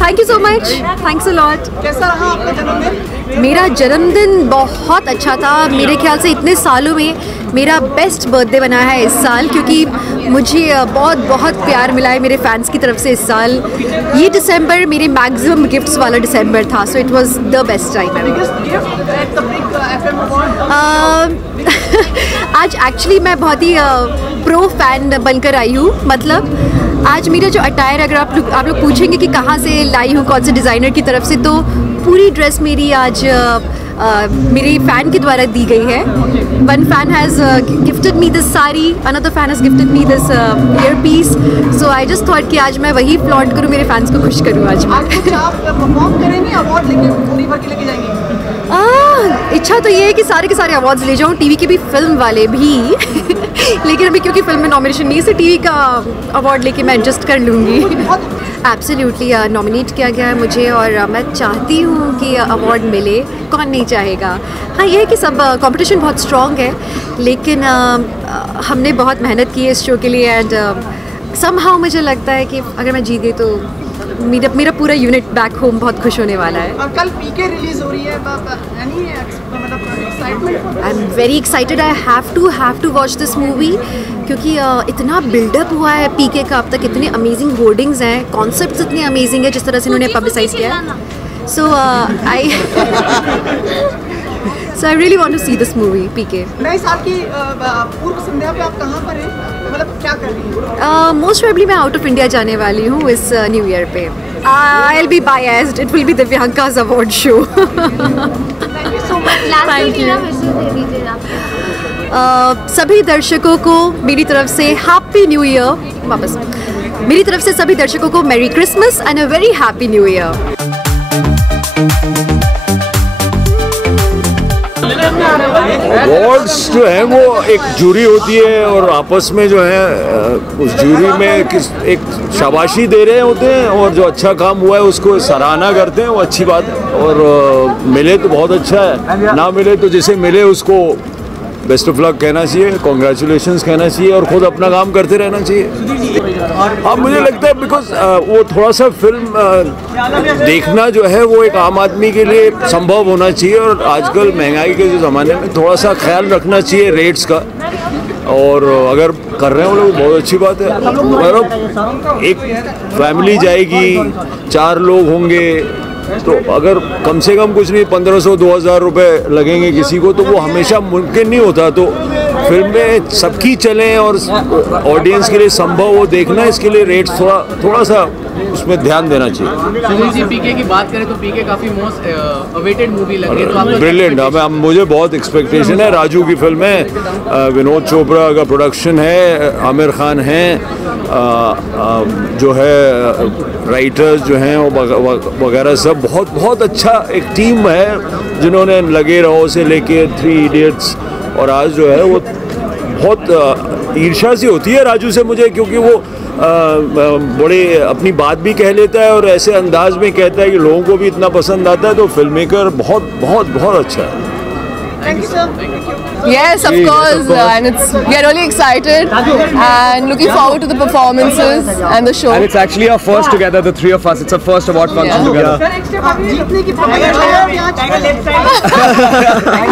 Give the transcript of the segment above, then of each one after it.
Thank you so much, thanks a lot. कैसा रहा आपका जन्मदिन? मेरा जन्मदिन बहुत अच्छा था। मेरे ख्याल से इतने सालों में मेरा बेस्ट बर्थडे बना है इस साल, क्योंकि मुझे बहुत प्यार मिला है मेरे फैंस की तरफ से इस साल। ये दिसंबर मेरे मैक्सिमम गिफ्ट्स वाला दिसंबर था, so it was the best time. आज एक्चुअली मैं बहुत ही प्रो फैन बनकर आई हूँ। मतलब आज मेरा जो अटायर, अगर आप लोग पूछेंगे कि कहाँ से लाई हूँ, कौन से डिज़ाइनर की तरफ से, तो पूरी ड्रेस मेरी आज मेरे फ़ैन के द्वारा दी गई है। One fan has gifted me this sari, another fan has gifted me this ear piece, so I just thought कि आज मैं वही फ्लॉन्ट करूँ, मेरे फैंस को खुश करूँ आज मैं। आप परफॉर्म करेंगी, अवार्ड लेके जाएंगी? इच्छा तो ये है कि सारे के सारे अवार्ड्स ले जाऊँ, टीवी के भी, फिल्म वाले भी लेकिन अभी क्योंकि फिल्म में नॉमिनेशन नहीं है, तो टीवी का अवार्ड लेके मैं एडजस्ट कर लूँगी। एब्सोल्युटली नॉमिनेट किया गया है मुझे, और मैं चाहती हूँ कि अवार्ड मिले, कौन नहीं चाहेगा। हाँ, ये है कि सब कंपटीशन बहुत स्ट्रॉन्ग है, लेकिन हमने बहुत मेहनत की है इस शो के लिए, एंड समहाउ मुझे लगता है कि अगर मैं जीत गई तो मेरा पूरा यूनिट बैक होम बहुत खुश होने वाला है। कल पीके रिलीज हो रही है, I am very excited. I have to watch this movie, क्योंकि इतना बिल्डअप हुआ है पीके का अब तक, इतने अमेजिंग होर्डिंग्स हैं, कॉन्सेप्ट्स इतने अमेजिंग है जिस तरह से उन्होंने पब्लिसाइज किया है। So I really want to see this movie PK. नए साल की पूर्व संध्या पे आप कहाँ पर हैं, मतलब क्या कर रही हैं? मोस्ट प्रोबेबली मैं आउट ऑफ इंडिया जाने वाली हूँ इस न्यू ईयर पे। I will be biased, it will be Divyanka's award show. Thank you. सभी दर्शकों को मेरी तरफ से हैप्पी न्यू ईयर। वापस मेरी तरफ से सभी दर्शकों को merry Christmas and a very happy new year. Awards जो है वो एक जूरी होती है, और आपस में जो है उस जूरी में एक शाबाशी दे रहे होते हैं, और जो अच्छा काम हुआ है उसको सराहना करते हैं, वो अच्छी बात है। और मिले तो बहुत अच्छा है, ना मिले तो जिसे मिले उसको बेस्ट ऑफ लक कहना चाहिए, कॉन्ग्रेचुलेशंस कहना चाहिए, और ख़ुद अपना काम करते रहना चाहिए। हाँ, मुझे लगता है बिकॉज वो थोड़ा सा फिल्म देखना जो है वो एक आम आदमी के लिए संभव होना चाहिए, और आजकल महंगाई के जो ज़माने में थोड़ा सा ख्याल रखना चाहिए रेट्स का, और अगर कर रहे हैं वो लोग बहुत अच्छी बात है। मतलब एक फैमिली जाएगी, 4 लोग होंगे, तो अगर कम से कम कुछ नहीं 1500-2000 रुपये लगेंगे किसी को, तो वो हमेशा मुमकिन नहीं होता। तो फिल्में सबकी चलें और ऑडियंस के लिए संभव हो देखना, इसके लिए रेट्स थोड़ा सा उसमें ध्यान देना चाहिए। सुनील जी, पीके की बात करें तो पीके काफ़ी मोस्ट अवेटेड मूवी लग रही है, तो आपको ब्रिलियंट। मुझे बहुत एक्सपेक्टेशन है। राजू की फिल्म है, विनोद चोपड़ा का प्रोडक्शन है, आमिर खान हैं, जो है राइटर्स जो हैं वगैरह सब बहुत अच्छा एक टीम है, जिन्होंने लगे रहो से लेके 3 इडियट्स, और आज जो है वो बहुत ईर्ष्या सी होती है राजू से मुझे, क्योंकि वो बड़े अपनी बात भी कह लेता है और ऐसे अंदाज में कहता है कि लोगों को भी इतना पसंद आता है। तो फिल्म मेकर बहुत अच्छा है। Thank you, sir. Yes, of course, and we are really excited and looking forward to the performances and the show. And it's actually our first together, the 3 of us. It's our first award function together. जीतने की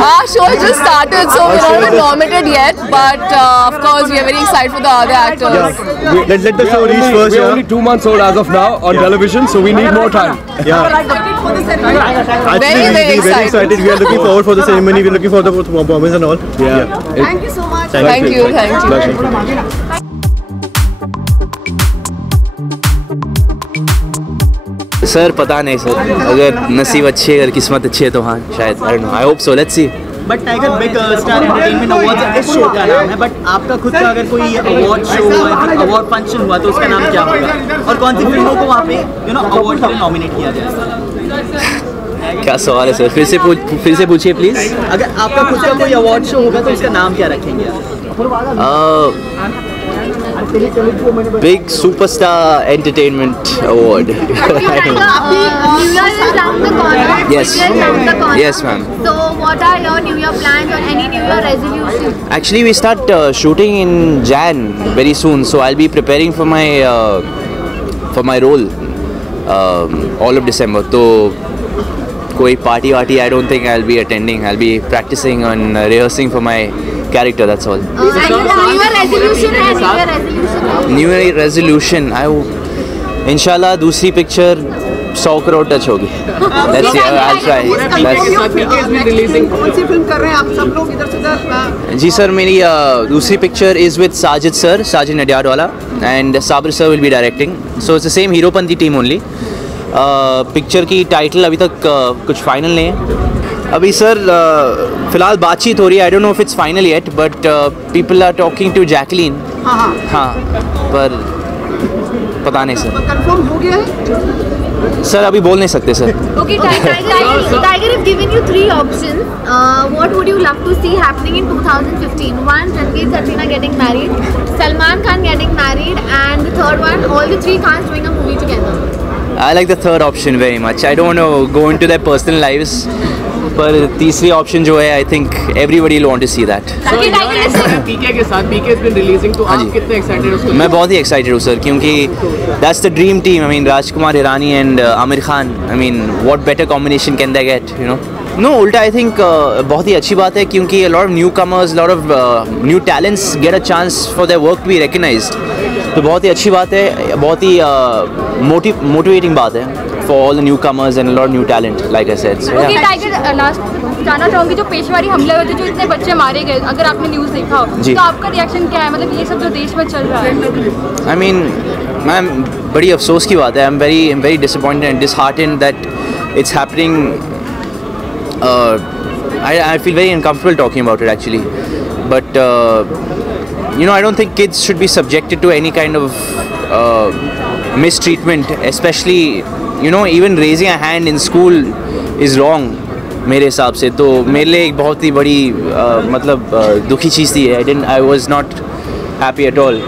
Our show just started, so we're not been nominated yet, but of course we are very excited for the other actors. Let the show reach first. We're only 2 months old as of now on television, so we need more time. Yeah. Very excited. We are looking forward for the ceremony. We're looking for the performance and all. Yeah. Thank you so much. Thank you. Sir पता नहीं sir, अगर नसीब अच्छी है, अगर किस्मत अच्छी है तो हाँ शायद, I hope so, let's see. But tiger big star entertainment awards इस शो का नाम है, बट आपका खुद का अगर कोई अवार्ड शो अवार्ड फंक्शन हुआ तो उसका नाम क्या होगा, और कौन सी फिल्मों को वहाँ पे अवार्ड के लिए नॉमिनेट किया जाएगा? क्या सवाल है सर, फिर से पूछिए प्लीज। अगर आपका खुद का कोई अवार्ड शो होगा तो उसका नाम क्या रखेंगे आप? Big Superstar Entertainment Award. Yes. Yes, ma'am. So, what are your New Year plans or any New Year resolutions? Actually, we start shooting in Jan very soon, so I'll be preparing for my role. All of December. तो कोई party वार्टी I don't think I will be attending. I will be practising and rehearsing for my character, that's all. New year resolution इंशाल्लाह दूसरी picture 100 crore touch होगी. Let's see, I'll try. कौन सी film कर रहे हैं आप सब लोग इधर से उधर? जी सर, मेरी दूसरी picture is with Sajid sir, Sajid Nadiadwala, and Sabir sir will be directing. So it's the same Heropanti team only. Picture की टाइटल अभी तक कुछ फाइनल नहीं है. अभी सर फिलहाल बातचीत हो रही है. I don't know if it's final yet, but people are talking to Jacqueline. हाँ, पर पता नहीं सर. कंफर्म हो गया है सर, अभी बोल नहीं सकते sir. Okay, Tiger has given you 3 options. What would you love to see happening in 2015? One, Ranveer Katrina getting married, Salman Khan getting married, and the third one, all the 3 Khans doing a movie together. I like the third option very much. I don't want to go into their personal lives. पर तीसरी option जो है, I think everybody will want to see that. PK के साथ, पीके has been releasing, तो आप कितने excited हो? मैं बहुत ही एक्साइटेड हूँ सर, क्योंकि that's the dream team. I mean Rajkumar Hirani and Aamir Khan. I mean what better combination can they get, you know. No, उल्टा आई थिंक बहुत ही अच्छी बात है, क्योंकि lot of newcomers, lot of new talents get a chance for their work to be recognised. तो बहुत ही अच्छी बात है, बहुत ही मोटिवेटिंग बात है for all the newcomers and a lot of new talent, like I said. So, okay, Tiger, last जानना चाहूँगी, जो पेशवारी हमले हुए थे, जो इतने बच्चे मारे गए, अगर आपने न्यूज़ देखा हो, तो आपका रिएक्शन क्या है? मतलब ये सब जो देश में चल रहा है. I mean, मैम, बड़ी अफसोस की बात है. I'm very disappointed and disheartened that it's happening. I feel very uncomfortable talking about it actually, but you know, I don't think kids should be subjected to any kind of mistreatment, especially, you know, even raising a hand in school is wrong मेरे हिसाब से. तो मेरे लिए एक बहुत ही बड़ी मतलब दुखी चीज़ थी. I was not happy at all.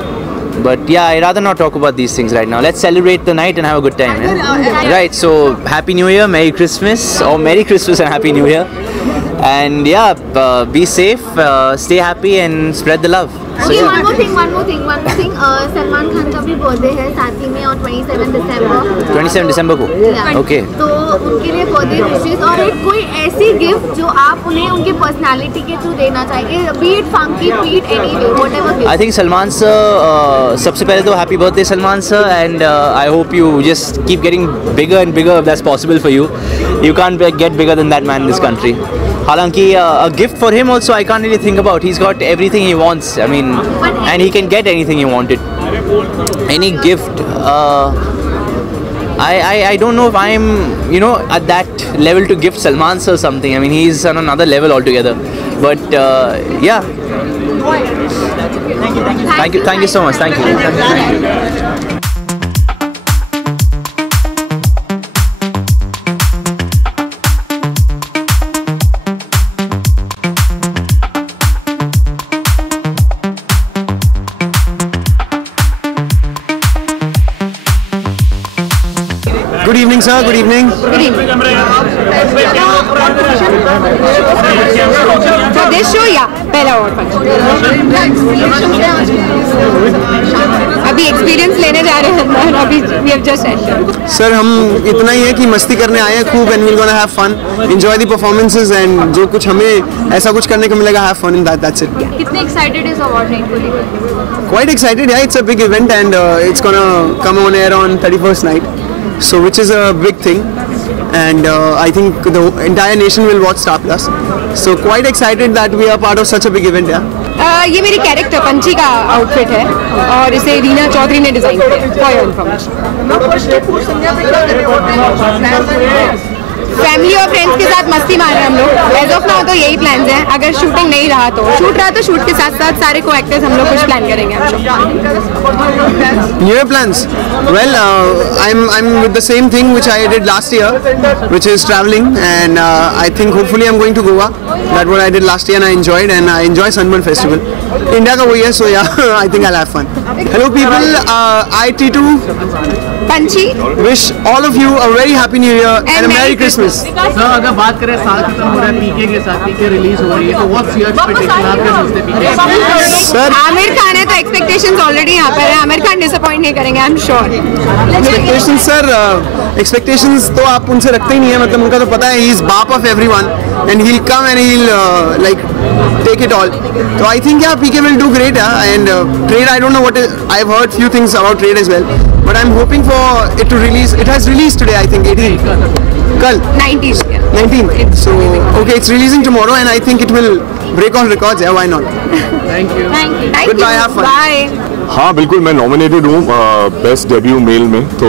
But yeah, I'd rather not talk about these things right now. Let's celebrate the night and have a good time. Yeah? Right, so Happy New Year, Merry Christmas, or Merry Christmas and Happy New Year. And yeah, be safe, stay happy and spread the love. Okay, yeah. One more thing. Salman Khan का भी birthday है साथ ही में, और 27 दिसंबर को. Okay. तो उनके लिए बर्थडे विशेस और एक कोई ऐसी गिफ्ट जो आप उन्हें उनके पर्सनालिटी के थ्रू देना चाहेंगे, B it funky, B it anyway, whatever gift. I think Salman sir, सबसे पहले तो happy birthday Salman sir, and I hope you just keep getting bigger and bigger, if that's possible for you. You can't get bigger than that man in this country. हालांकि a gift for him also I can't really think about. He's got everything he wants. I mean, and he can get anything he wanted. Any gift. I don't know if I'm, you know, at that level to gift Salman sir something. I mean, he's on another level altogether. But yeah. Thank you so much. Thank you. Good evening, sir. Good evening. Good evening. For this show, yeah, पहला award function. अभी experience लेने जा रहे हैं, अभी we have just entered. Sir, हम इतना ही है कि मस्ती करने आए हैं खूब, and we're gonna have fun, enjoy the performances, and जो कुछ हमें ऐसा कुछ करने को मिलेगा, have fun in that. That's it. कितने excited इस अवार्ड नाइट को लेकर? Quite excited. Yeah, it's a big event, and it's gonna come on air on 31st night. So, which is a big thing, and I think the entire nation will watch Star Plus. So, quite excited that we are part of such a big event. Yeah. ये मेरी character पंची का outfit है, और इसे रीना चौधरी ने design किया है. For your information. Family और फ्रेंड्स के साथ मस्ती मार रहे हैं हम लोग. एज ऑफ नाउ तो यही प्लान्स हैं. अगर शूटिंग नहीं रहा तो शूट के साथ साथ सारे को एक्टर्स हम लोग कुछ प्लान करेंगे. New Year plans? Well, I'm with the same thing which I did last year, which is traveling, and I think hopefully I'm going to Goa. That's what I did last year, and I enjoyed, and I enjoy Sunburn Festival. India का वही है, so yeah, I think I'll have fun. Hello people, I T2 Panchi wish all of you a very happy New Year and a Merry Christmas. Sir, अगर बात करें साल खत्म हो रहा है, पीके के साथ, पीके रिलीज हो रही है, तो व्हाट्स योर एक्सपेक्टेशन? आप क्या सोचते हैं पीके? सर, आमिर खान है तो एक्सपेक्टेशंस ऑलरेडी यहाँ पर है, आमिर खान डिसअपॉइंट नहीं करेंगे, I am sure. Expectations sir, expectations तो आप उनसे रखते ही नहीं है, मतलब उनका तो पता है ही इज बाप of everyone and he will come and he will like take it all. So I think yeah, PK will do great, and Trade, I don't know what is, I've heard few things about Trade as well, but I'm hoping for it to release. It has released today, I think 18th. Kal 19th. 19th. So okay, it's releasing tomorrow, and I think it will break all records. Yeah, why not? Thank you. Goodbye, have fun. Bye. हाँ बिल्कुल, मैं nominated हूँ best debut mail में, तो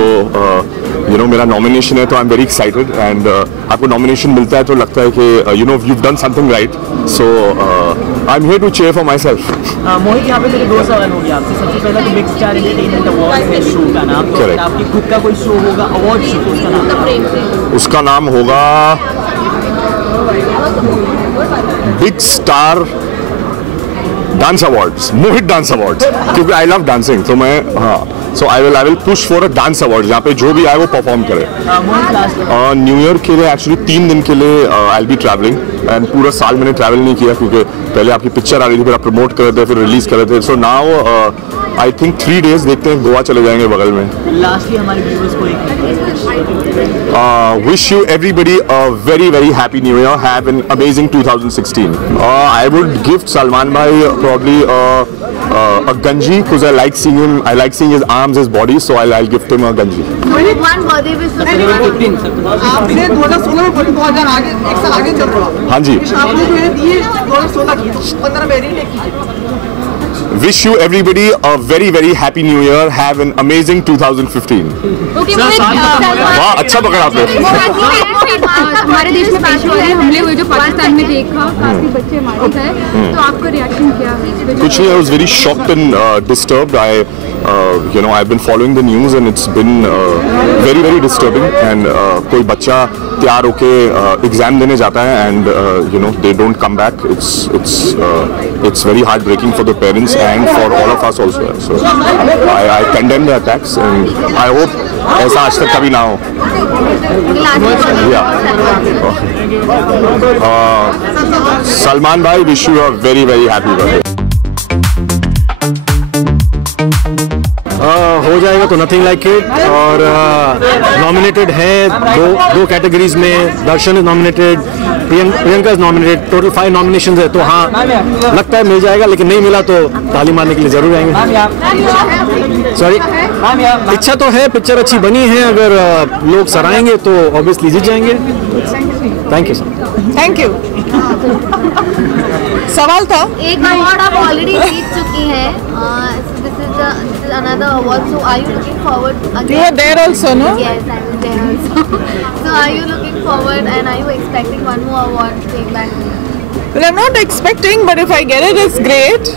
मेरा nomination है, तो आई am very excited. And आपको नॉमिनेशन मिलता है तो लगता है कि you've done something right, so I'm here to cheer for myself. मोहित, यहाँ पे मेरे दो सवाल होंगे आपसे। सबसे पहला तो बिग स्टार एंटरटेनमेंट अवार्ड के शो का नाम, तो आपकी खुद का कोई शो होगा अवार्ड शो, उसका नाम? उसका नाम होगा big star dance awards, Mohit dance awards, क्योंकि आई लव डांसिंग, तो मैं so I will push for a dance award जहाँ पे जो भी आए वो परफॉर्म करे। न्यू ईयर के लिए एक्चुअली 3 दिन के लिए आई विल बी ट्रैवलिंग, एंड पूरा साल मैंने ट्रैवल नहीं किया क्योंकि पहले आपकी पिक्चर आ रही थी, फिर आप प्रमोट कर रहे थे, फिर रिलीज कर रहे थे। So now I think 3 days देखते हैं, गोवा चले जाएंगे बगल में। लास्टली हमारे व्यूअर्स को wish you everybody a very very happy new year, have an amazing 2016. I would gift Salman bhai probably a ganji because I like seeing him, I like seeing his arms, his body, so I'll gift him a ganji. One birthday wish for आपने 2016 में 2000 आगे एक साल आगे चल रहा। हाँ जी, आपने जो है दिए 2016 की 15 वेरिएंट कीजिए। wish you everybody a very very happy new year, have an amazing 2015. वाह, अच्छा पकड़ा आपने। हमारे देश में पेशेवर हमले हुए जो पाकिस्तान में देखा, काफी बच्चे मारे गए, तो आपका रिएक्शन क्या है? कुछ नहीं, I was very shocked and disturbed. I've been following the news and it's been very very disturbing. And कोई बच्चा तैयार होके एग्जाम देने जाता है and they don't come back. It's very heartbreaking for the parents and for all of us also. So I condemn the attacks and I hope ऐसा आज तक कभी ना हो। Salman bhai, wish you a very very happy birthday. हो जाएगा तो nothing like it, और नॉमिनेटेड है दो कैटेगरीज में। Darshan is nominated, Priyanka is nominated, total 5 nominations है, तो हाँ लगता है मिल जाएगा, लेकिन नहीं मिला तो ताली मारने के लिए जरूर आएंगे। सॉरी, इच्छा तो है, पिक्चर अच्छी बनी है, अगर लोग सराहेंगे तो ऑब्वियसली जीत जाएंगे। Thank you sir. Thank you. सवाल था, एक अवार्ड आप ऑलरेडी जीत चुकी हैं, this is another award, so are you looking forward again? You were there also, no? Yes, I was there also. So are you looking forward and are you expecting one more award to take back? Well, I'm not expecting, but if I get it, it's great,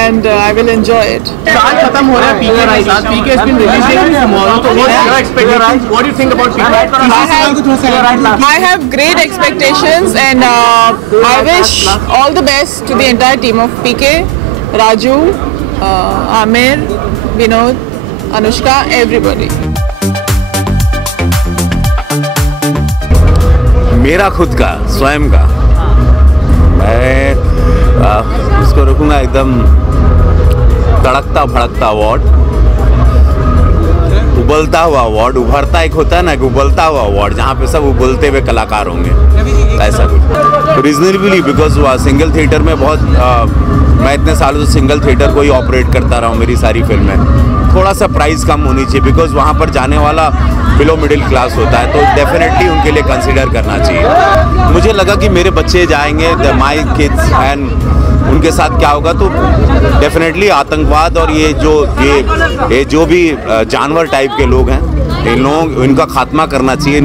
and I will enjoy it. साल खत्म हो रहा है पीके के साथ, पीके has been releasing tomorrow, so what are your expectations? What do you think about PK? I have great expectations, and I wish all the best to the entire team of PK, Raju, Amir, Vinod, Anushka, everybody. मेरा खुद का स्वयं का, मैं इसको रखूंगा एकदम तड़कता भड़कता award, उबलता हुआ अवार्ड। उभरता एक होता है ना, उबलता हुआ अवार्ड, जहाँ पे सब उबलते हुए कलाकार होंगे, ऐसा कुछ। रीजनेबली बिकॉज सिंगल थिएटर में बहुत मैं इतने सालों से सिंगल थिएटर को ही ऑपरेट करता रहा हूँ, मेरी सारी फिल्में, थोड़ा सा प्राइस कम होनी चाहिए, बिकॉज वहाँ पर जाने वाला बिलो मिडिल क्लास होता है, तो डेफिनेटली उनके लिए कंसिडर करना चाहिए। मुझे लगा कि मेरे बच्चे जाएंगे, माई किड्स, एंड उनके साथ क्या होगा, तो डेफिनेटली आतंकवाद और ये जो भी जानवर टाइप के लोग हैं, इनका खात्मा करना चाहिए,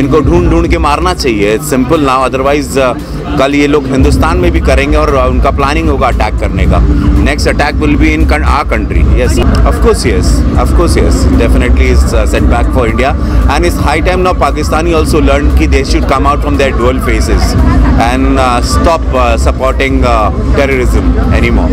इनको ढूंढ के मारना चाहिए। सिंपल ना, अदरवाइज कल ये लोग हिंदुस्तान में भी करेंगे और उनका प्लानिंग होगा अटैक करने का। Next attack will be in our country. Yes, of course yes, definitely is setback for India, and it's high time now Pakistani also learn कि they should come out from their dual faces and stop supporting terrorism anymore.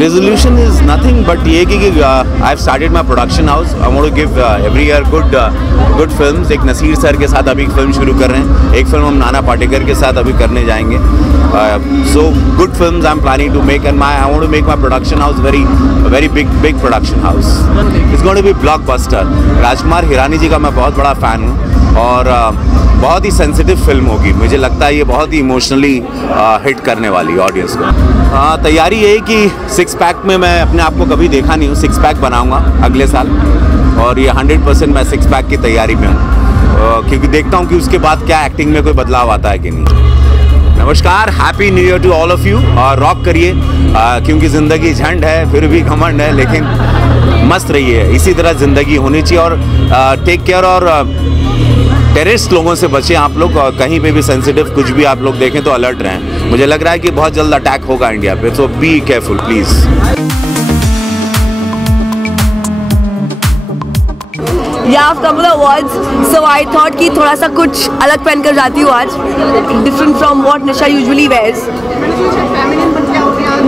Resolution is nothing but ये कि I have started my production house. I want to give every year good films. एक Naseer sir के साथ अभी film शुरू कर रहे हैं, एक फिल्म हम नाना पाटेकर के साथ अभी करने जाएंगे, So good films I'm planning to make, and I want to make my production house a very big production house. It's going to be blockbuster. Rajkumar Hirani जी का मैं बहुत बड़ा फ़ैन हूँ और बहुत ही सेंसिटिव फिल्म होगी. मुझे लगता है ये बहुत ही इमोशनली हिट करने वाली ऑडियंस को. तैयारी ये है कि 6 पैक में मैं अपने आप को कभी देखा नहीं हूँ. 6 पैक बनाऊँगा अगले साल और ये 100% मैं 6 पैक की तैयारी में हूँ क्योंकि देखता हूँ कि उसके बाद क्या एक्टिंग में कोई बदलाव आता है कि नहीं. नमस्कार, happy new year to all of you. और रॉक करिए क्योंकि ज़िंदगी झंड है फिर भी घमंड है, लेकिन मस्त रहिए. इसी तरह ज़िंदगी होनी चाहिए और टेक केयर. और टेररिस्ट लोगों से बचें आप लोग. कहीं पे भी सेंसिटिव कुछ भी आप लोग देखें तो अलर्ट रहें. मुझे लग रहा है कि बहुत जल्द अटैक होगा इंडिया पे, so be careful please. Yeah, I've come for the awards, so I thought कि थोड़ा सा कुछ अलग पहन कर जाती हूँ आज, different from what Nisha usually wears.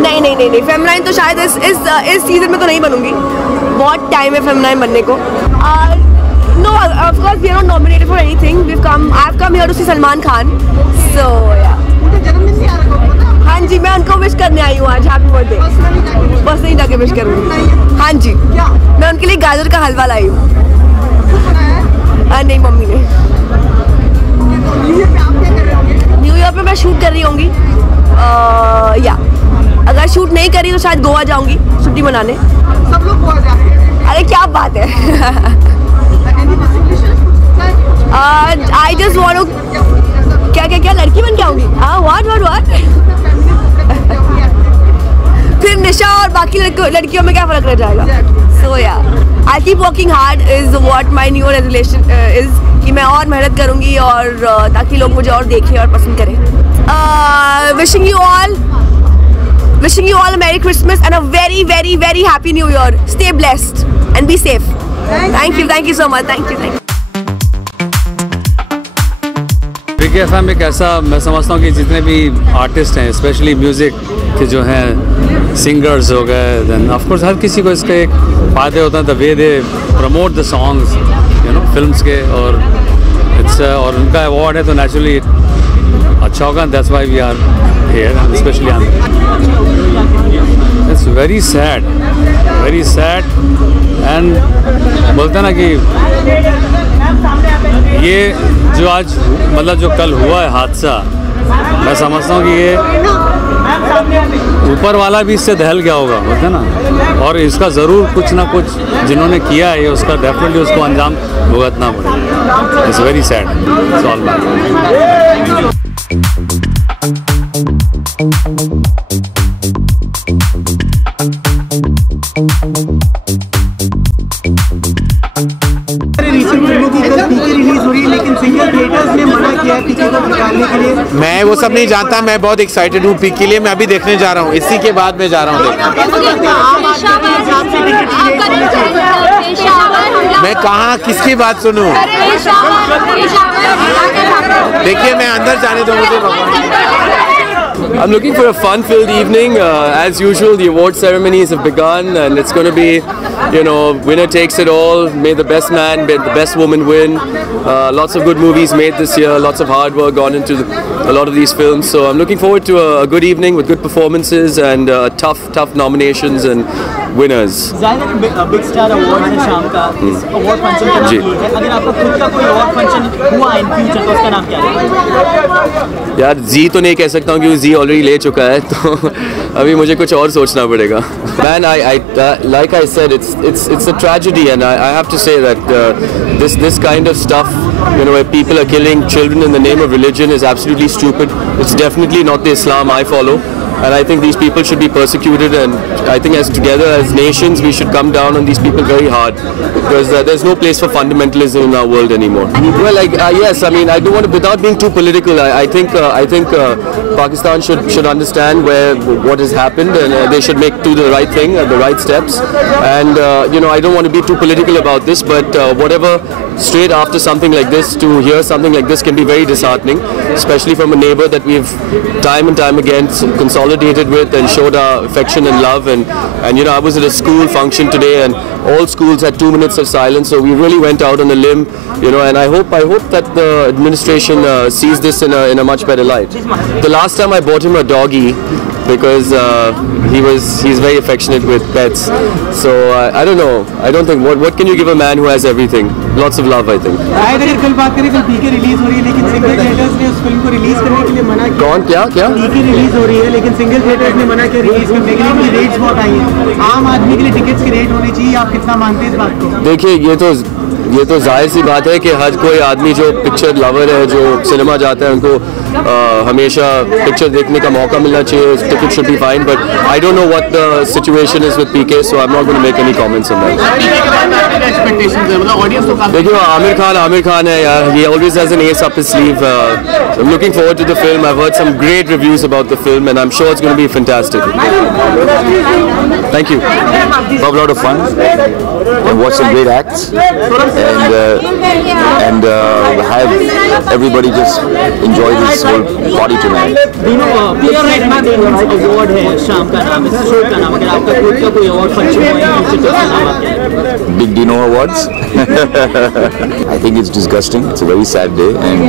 नहीं, फेमिनाइन तो शायद इस सीजन में तो नहीं बनूंगी. बहुत टाइम है फेमिनाइन बनने को. No, of course we are not nominated for anything. I've come here to see Salman Khan, so yeah. हाँ जी, मैं उनको विश करने आई हूँ आज. Happy birthday. बस नहीं जाके विश करूँगी. हाँ जी, मैं उनके लिए गाजर का हलवा लाई हूँ. नहीं, मम्मी ने. न्यू ईयर पे मैं शूट कर रही होंगी. या अगर शूट नहीं करी तो शायद गोवा जाऊंगी छुट्टी मनाने. सब लोग गोवा जाएंगे. अरे क्या बात है. आई जस्ट वांट टू क्या लड़की बन के आऊंगी. व्हाट फिर निशा और बाकी लड़कियों में क्या फर्क रह जाएगा. सो या I keep working hard is what my new resolution is कि मैं और मेहनत करूंगी और ताकि लोग मुझे और देखें और पसंद करें. Wishing you all a Merry Christmas and a very happy New Year. Stay blessed and be safe. Thank you so much. Thank you. PK FM एक ऐसा, मैं समझता हूँ कि जितने भी आर्टिस्ट हैं, स्पेशली म्यूज़िक के जो हैं सिंगर्स हो गए, देन ऑफ कोर्स हर किसी को इसके एक फ़ायदे होता है. The way they promote the songs films के, और उनका अवार्ड है तो नेचुरली अच्छा होगा. That's why we are here, specially I am. It's very sad and बोलते हैं ना कि ये जो आज मतलब जो कल हुआ है हादसा, मैं समझता हूँ कि ये ऊपर वाला भी इससे दहल गया होगा, बोलते हैं ना. और इसका ज़रूर कुछ ना कुछ जिन्होंने किया है उसका डेफिनेटली उसको अंजाम भुगतना पड़ेगा. It's very sad. It's all bad. मैं वो सब नहीं जानता. मैं बहुत एक्साइटेड हूँ पीक के लिए. मैं अभी देखने जा रहा हूँ, इसी के बाद मैं जा रहा हूँ देखने. मैं कहाँ किसकी बात सुनूं. देखिए, मैं अंदर जाने दो मुझे. I'm looking for a fun-filled evening. As usual, the award ceremonies have begun, and it's going to be, winner takes it all. May the best man, may the best woman win. Lots of good movies made this year. Lots of hard work gone into a lot of these films. So I'm looking forward to a good evening with good performances and tough nominations and winners. Big star award है शाम का. इस award function का नाम ये है. अगर आपका खुद का कोई अवार्ड फंक्शन हुआ इन फ्यूचर तो उसका नाम क्या है? यार जी तो नहीं कह सकता हूँ क्योंकि जी ऑलरेडी ले चुका है, तो अभी मुझे कुछ और सोचना पड़ेगा. Man, like I said, it's a tragedy, and I have to say that this kind of stuff, where people are killing children in the name of religion, is absolutely stupid. It's definitely not the Islam I follow. And I think these people should be persecuted, and I think as together as nations we should come down on these people very hard, because there's no place for fundamentalism in our world anymore. Well, yes, I mean, I don't want to, without being too political, I think Pakistan should understand what has happened, and they should do the right thing, the right steps. And I don't want to be too political about this, but whatever straight after something like this, to hear something like this can be very disheartening, especially from a neighbor that we've time and time again consolidated with and showed our affection and love. And you know, I was at a school function today, and all schools had 2 minutes of silence. So we really went out on a limb, you know. And I hope that the administration sees this in a much better light. The last time I bought him a doggy, because he's very affectionate with pets. So I don't know. I don't think what can you give a man who has everything? Lots of love, I think. अगर कल बात करें, कल पीके release हो रही है, लेकिन single theatres ने उस फिल्म को रिलीज करने के लिए मना किया। कौन क्या? पीके रिलीज हो रही है, लेकिन सिंगल थिएटर्स ने मना किया रिलीज करने के लिए, क्योंकि रेट्स बहुत आई हैं। आम आदमी के लिए टिकट्स की रेट होनी चाहिए। आप कितना मानते हैं इस बात को? देखिए, ये तो जाहिर सी बात है कि हर कोई आदमी जो पिक्चर लवर है, जो सिनेमा जाता है, उनको हमेशा पिक्चर देखने का मौका मिलना चाहिए. Ticket should be fine, but I don't know what the situation is with PK, so I'm not going to make any comments on that. देखिए, आमिर खान है यार. He always has an ace up his sleeve. I'm looking forward to the film. I've heard some great reviews about the film, and I'm sure it's going to be fantastic. Thank you. Have a lot of fun and watch some great acts, and have everybody just enjoy this whole party tonight. Award है शाम का नाम, इस show का नाम, अगर आपका खुद का कोई अवार्ड फंक्शन हुआ, Big Dino Awards. I think it's disgusting. It's a very sad day, and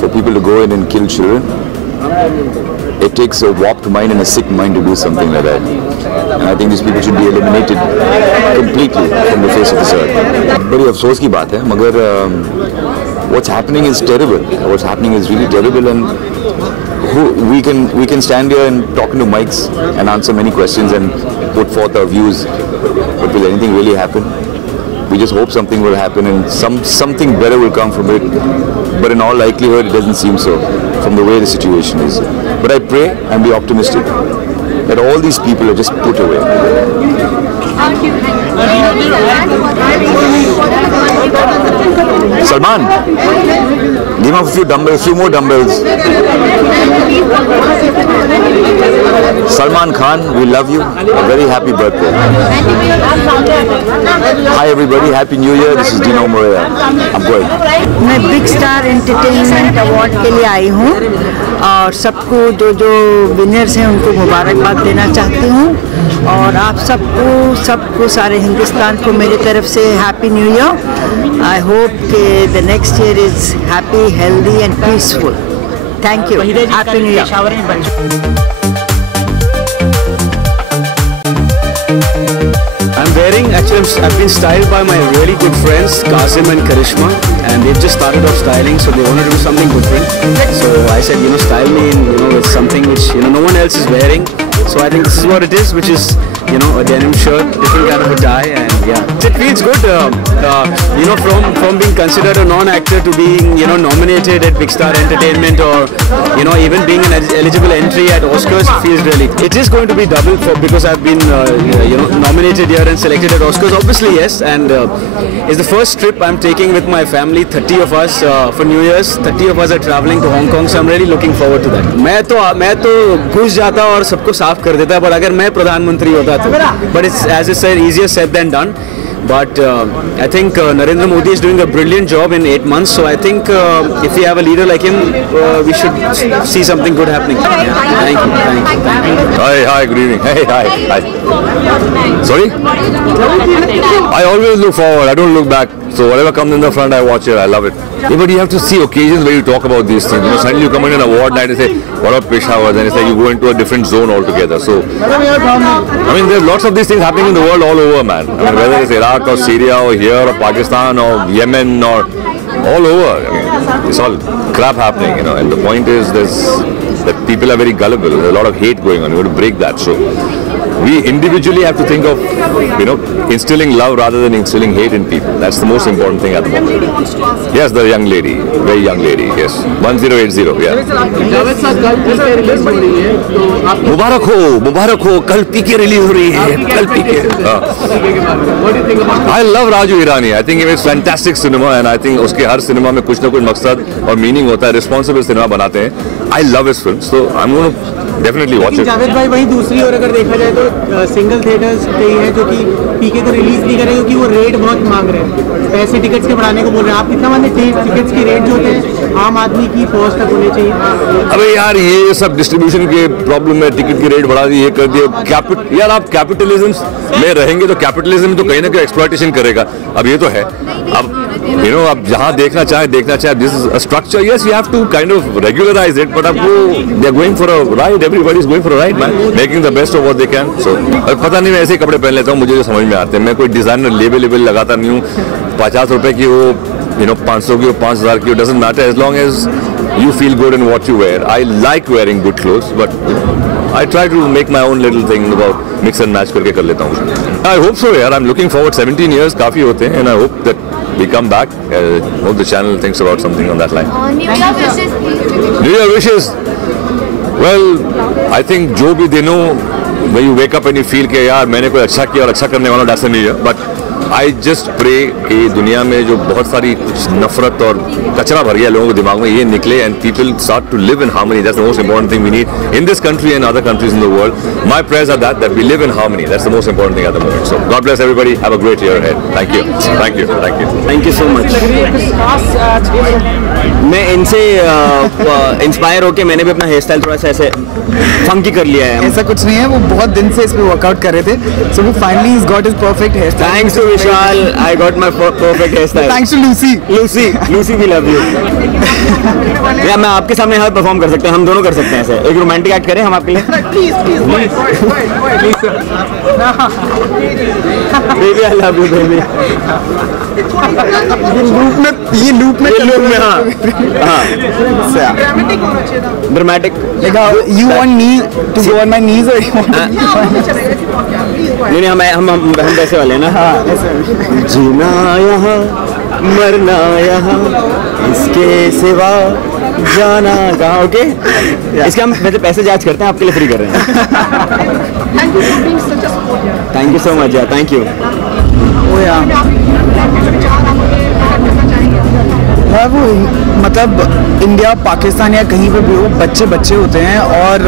for people to go in and kill children, it takes a warped mind and a sick mind to do something like that. And I think these people should be eliminated completely from the face of this earth. बड़ी अफसोस की बात है, मगर what's happening is terrible. What's happening is really terrible, and we can stand here and talk into mics and answer many questions and put forth our views. But will anything really happen? We just hope something will happen and something better will come from it. But in all likelihood, it doesn't seem so from the way the situation is. But I pray and be optimistic that all these people are just put away. Salman, give him a few more dumbbells. Salman Khan, we love you. A very happy birthday. Hi everybody, Happy New Year. This is Dino Morea. I'm going. मैं big star entertainment award के लिए आई हूँ और सबको जो winners हैं उनको मुबारकबाद देना चाहती हूँ और आप सबको सारे हिंदुस्तान को मेरी तरफ से happy new year. I hope कि the next year is happy, healthy and peaceful. Thank you. Happy new year. Actually, I've been styled by my really good friends Qasim and Karishma, and they've just started off styling, so they wanted to do something different. So I said, style me in, with something which no one else is wearing. So I think this is what it is, which is a denim shirt, different kind of a tie, and yeah, it feels good. From being considered a non-actor to being nominated at Big Star Entertainment, or even being an eligible entry at Oscars, it feels really. It is going to be double because I've been nominated here and selected at Oscars. Obviously yes, and it's the first trip I'm taking with my family. 30 of us for New Year's. 30 of us are traveling to Hong Kong, so I'm really looking forward to that. मैं तो घुस जाता और सबको साफ कर देता, but अगर मैं प्रधानमंत्री होता तो, but it's, as I said, easier said than done. But I think Narendra Modi is doing a brilliant job in 8 months. So I think if we have a leader like him, we should see something good happening. Yeah. Thank you. Hi, good evening. Hey, hi. Sorry? I always look forward. I don't look back. So whatever comes in the front, I watch it. I love it. Yeah, but you have to see occasions where you talk about these things. Suddenly you come in an award night and say, what about Peshawar? Then it's like you go into a different zone altogether. So, there are lots of these things happening in the world all over, man. Whether it's Iraq or Syria or here or Pakistan or Yemen or all over. It's all crap happening, And the point is that people are very gullible. There's a lot of hate going on. You have to break that. So we individually have to think of, instilling love rather than instilling hate in people. That's the most important thing at the moment. Yes, the young lady, very young lady. Yes, 1080. Yeah. मुबारक हो, कल पीके release हो रही है, कल पीके. I love Raju Hirani. I think he makes fantastic cinema, and I think उसके हर cinema में कुछ ना कुछ मकसद और मीनिंग होता है. Responsible cinema बनाते हैं. I love his films, so I'm going to definitely watch it. Javed भाई वहीं दूसरी ओर अगर देखा जाए तो सिंगल थिएटर्स कई हैं जो कि पीके को रिलीज नहीं करें क्योंकि वो रेट बहुत मांग रहे हैं, पैसे टिकट्स के बढ़ाने को बोल रहे हैं। आप कितना मानते हैं टिकट्स की रेट जो होते हैं आम आदमी की पहुंच तक होने चाहिए? अबे यार ये सब डिस्ट्रीब्यूशन के प्रॉब्लम है, टिकट की रेट बढ़ा दी, ये कर दिए। यार आप कैपिटलिज्म में रहेंगे तो कैपिटलिज्म तो कहीं ना कहीं एक्सप्लॉयटेशन करेगा। अब ये तो है, अब आप जहाँ देखना चाहे this is a structure, yes you have to kind of regularise it, but अब वो they are going for a ride, everybody is going for a ride man, making the best of what they can. So पता नहीं, मैं ऐसे कपड़े पहन लेता हूँ, मुझे जो समझ में आते हैं। मैं कोई डिजाइनर लेबल लगाता नहीं हूँ। 50 रुपए की हो, 500 की हो, 5000 की हो, doesn't matter as long as you feel good in what you wear. I like wearing good clothes, but I try to make my own little thing about mix and match करके कर लेता हूँ। I hope so यार, I'm looking forward. 17 years काफी होते हैं, and I hope that we come back. Hope the channel thinks about something on that line. New Year wishes, please. New Year wishes. Well, I think जो भी दिन हो, when you wake up and you feel कि यार मैंने कोई अच्छा किया और अच्छा करने वाला, that's a new year. But I just pray कि दुनिया में जो बहुत सारी कुछ नफरत और कचरा भर गया लोगों के दिमाग में, ये निकले and people start to live in harmony. That's the most important thing we need in this country and other countries in the world. My prayers are that we live in harmony. That's the most important thing at the moment. So God bless everybody. Have a great year ahead. Thank you. Thank you. Thank you. Thank you so much. मैं इनसे inspire होके मैंने भी अपना hair style थोड़ा सा ऐसे funky कर लिया है। ऐसा कुछ नहीं है, वो बहुत दिन से इस पे वर्कआउट कर रहे थे, so वो finally he's got his perfect hairstyle. Thanks to Vishal, I got my perfect hairstyle. Thanks to Lucy we love you. या मैं आपके सामने यहाँ परफॉर्म कर सकते हैं, हम दोनों कर सकते हैं ऐसे, एक रोमांटिक एक्ट करें हम आपके लिए? Baby, I love you, baby. ये लूप में हाँ dramatic. You want me to go on my knees or you want नहीं हम वैसे वाले हैं ना। हाँ, जीना यहाँ मरना यहाँ इसके सिवा जाना कहाँ। ओके, इसके हम वैसे पैसे चार्ज करते हैं, आपके लिए फ्री कर रहे हैं। थैंक यू सो मच यार, थैंक यू। वो मतलब इंडिया पाकिस्तान या कहीं पर भी हो, बच्चे होते हैं और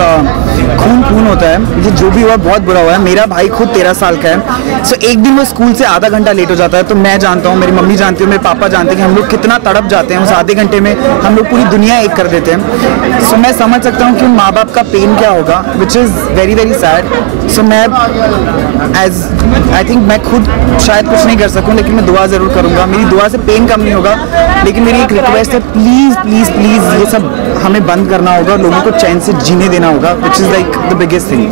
खून होता है। ये जो भी हुआ बहुत बुरा हुआ है। मेरा भाई खुद 13 साल का है, सो एक दिन वो स्कूल से आधा घंटा लेट हो जाता है, तो मैं जानता हूँ, मेरी मम्मी जानती है, मेरे पापा जानते हैं कि हम लोग कितना तड़प जाते हैं। उस आधे घंटे में हम लोग पूरी दुनिया एक कर देते हैं। सो मैं समझ सकता हूँ कि माँ बाप का पेन क्या होगा, which is very very sad. So मैं आई थिंक मैं खुद शायद कुछ नहीं कर सकूँ, लेकिन मैं दुआ ज़रूर करूँगा। मेरी दुआ से पेन कम नहीं होगा, लेकिन मेरी एक रिक्वेस्ट है, प्लीज़ प्लीज़ प्लीज़ ये सब हमें बंद करना होगा, लोगों को चैन से जीने देना होगा, which is like the biggest thing.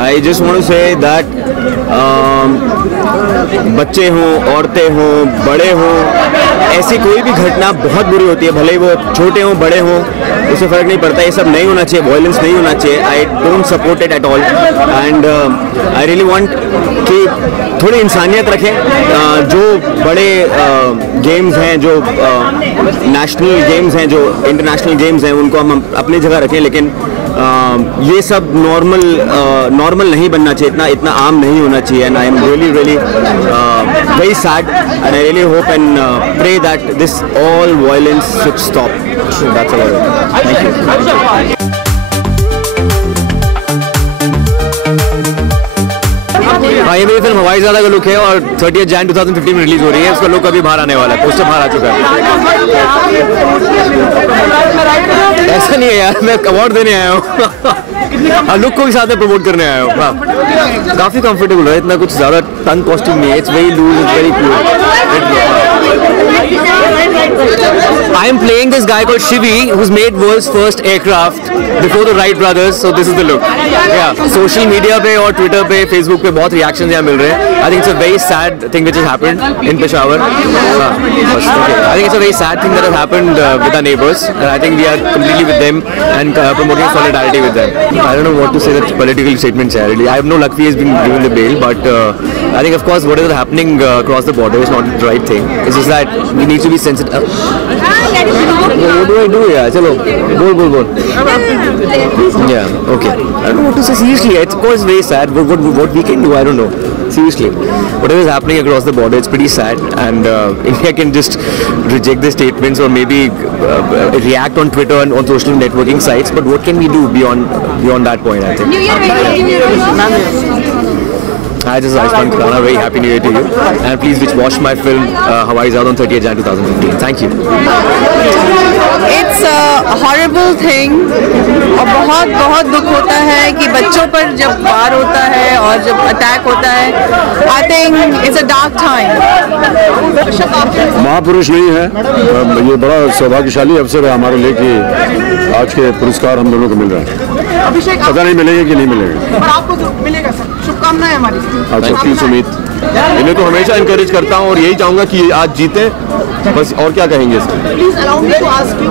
I just want to say that बच्चे हों, औरतें हों, बड़े हों, ऐसी कोई भी घटना बहुत बुरी होती है, भले ही वो छोटे हों बड़े हों, उससे फ़र्क नहीं पड़ता। ये सब नहीं होना चाहिए, वायलेंस नहीं होना चाहिए। I don't support it at all and I really want कि थोड़ी इंसानियत रखें। जो बड़े गेम्स हैं, जो नेशनल गेम्स हैं, जो इंटरनेशनल गेम्स हैं, उनको हम अपनी जगह रखें, लेकिन ये सब नॉर्मल नहीं बनना चाहिए, इतना आम नहीं होना चाहिए। And I am really very sad and I really hope and pray that this all violence should stop. That's all. Thank you. हाँ, ये मेरी फिल्म हवाई ज़्यादा का लुक है और 30 जन 2015 में रिलीज हो रही है। उसका लुक अभी बाहर आने वाला है, पोस्टर बाहर आ चुका है। ऐसा नहीं है यार, मैं अवार्ड देने आया हूँ, लुक को भी साथ में प्रमोट करने आया हूँ। हाँ, काफ़ी कंफर्टेबल है, इतना कुछ ज़्यादा टंग कॉस्ट्यूम नहीं है। It's very loose, it's very cool. I am playing this guy called Shivi, who's made world's first aircraft before the Wright brothers. So this is the look. Yeah, social media पे और Twitter पे, Facebook पे बहुत reactions यहाँ मिल रहे हैं. I think it's a very sad thing which has happened in Peshawar. I think it's a very sad thing that has happened with our neighbors, and I think we are completely with them and promoting solidarity with them. I don't know what to say. That political statements are really. I have no luck he has been given the bail, but I think of course whatever is happening across the border is not the right thing. It's just that we need to be sensitive. What do I do? Yeah, chalo, bol. Yeah, okay. I don't know what to say. Seriously, it's of course very sad. What we can do, I don't know. Seriously, whatever is happening across the border, it's pretty sad, and India can just reject the statements or maybe react on Twitter and on social networking sites. But what can we do beyond that point? I think. New Year. Hi, this is Ayushmann Khurrana. Very happy New Year to you, and please watch my film Hawai Zaad on 30th Jan 2015. Thank you. It's a horrible thing और बहुत दुख होता है कि बच्चों पर जब वार होता है और जब अटैक होता है. I think it's a dark time. महापुरुष नहीं है, ये बड़ा सौभाग्यशाली अवसर है हमारे लिए कि आज के पुरस्कार हम दोनों को मिल रहा है. पता नहीं मिलेगा कि नहीं मिलेगा, पर आपको मिलेगा सर. शुभकामनाएं हमारी. अच्छा, प्लीज उम्मीद. इन्हें तो हमेशा इनकरेज करता हूँ और यही चाहूँगा कि आज जीते, बस. और क्या कहेंगे इसको. Please allow me to ask you,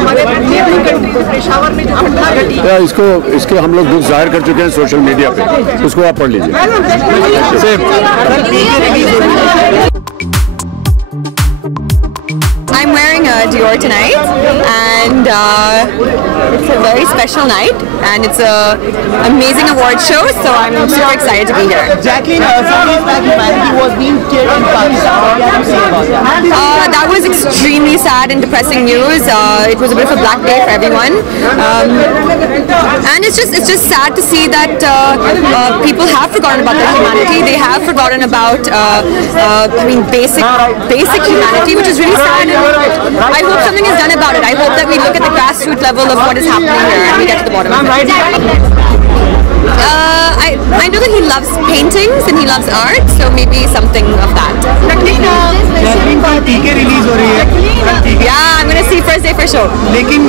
हमारे नेबरिंग कंट्री पेशावर में जो घटना घटी, इसके हम लोग दुख जाहिर कर चुके हैं सोशल मीडिया पे, उसको आप पढ़ लीजिए. I'm wearing a Dior tonight, and it's a very special night, and it's a amazing award show, so I'm super excited to be here. Jacqueline, some days back humanity was being killed in Pakistan. What do you have to say about that? That was extremely sad and depressing news. It was a bit of a black day for everyone, and it's just sad to see that people have forgotten about their humanity. They have forgotten about basic humanity, which is really sad. I hope something is done about it. I hope that we look at the grassroots level of what is happening here and we get to the bottom of it. I know that he loves paintings and he loves art, so maybe something of that. Yeah, I'm gonna see first day for sure. लेकिन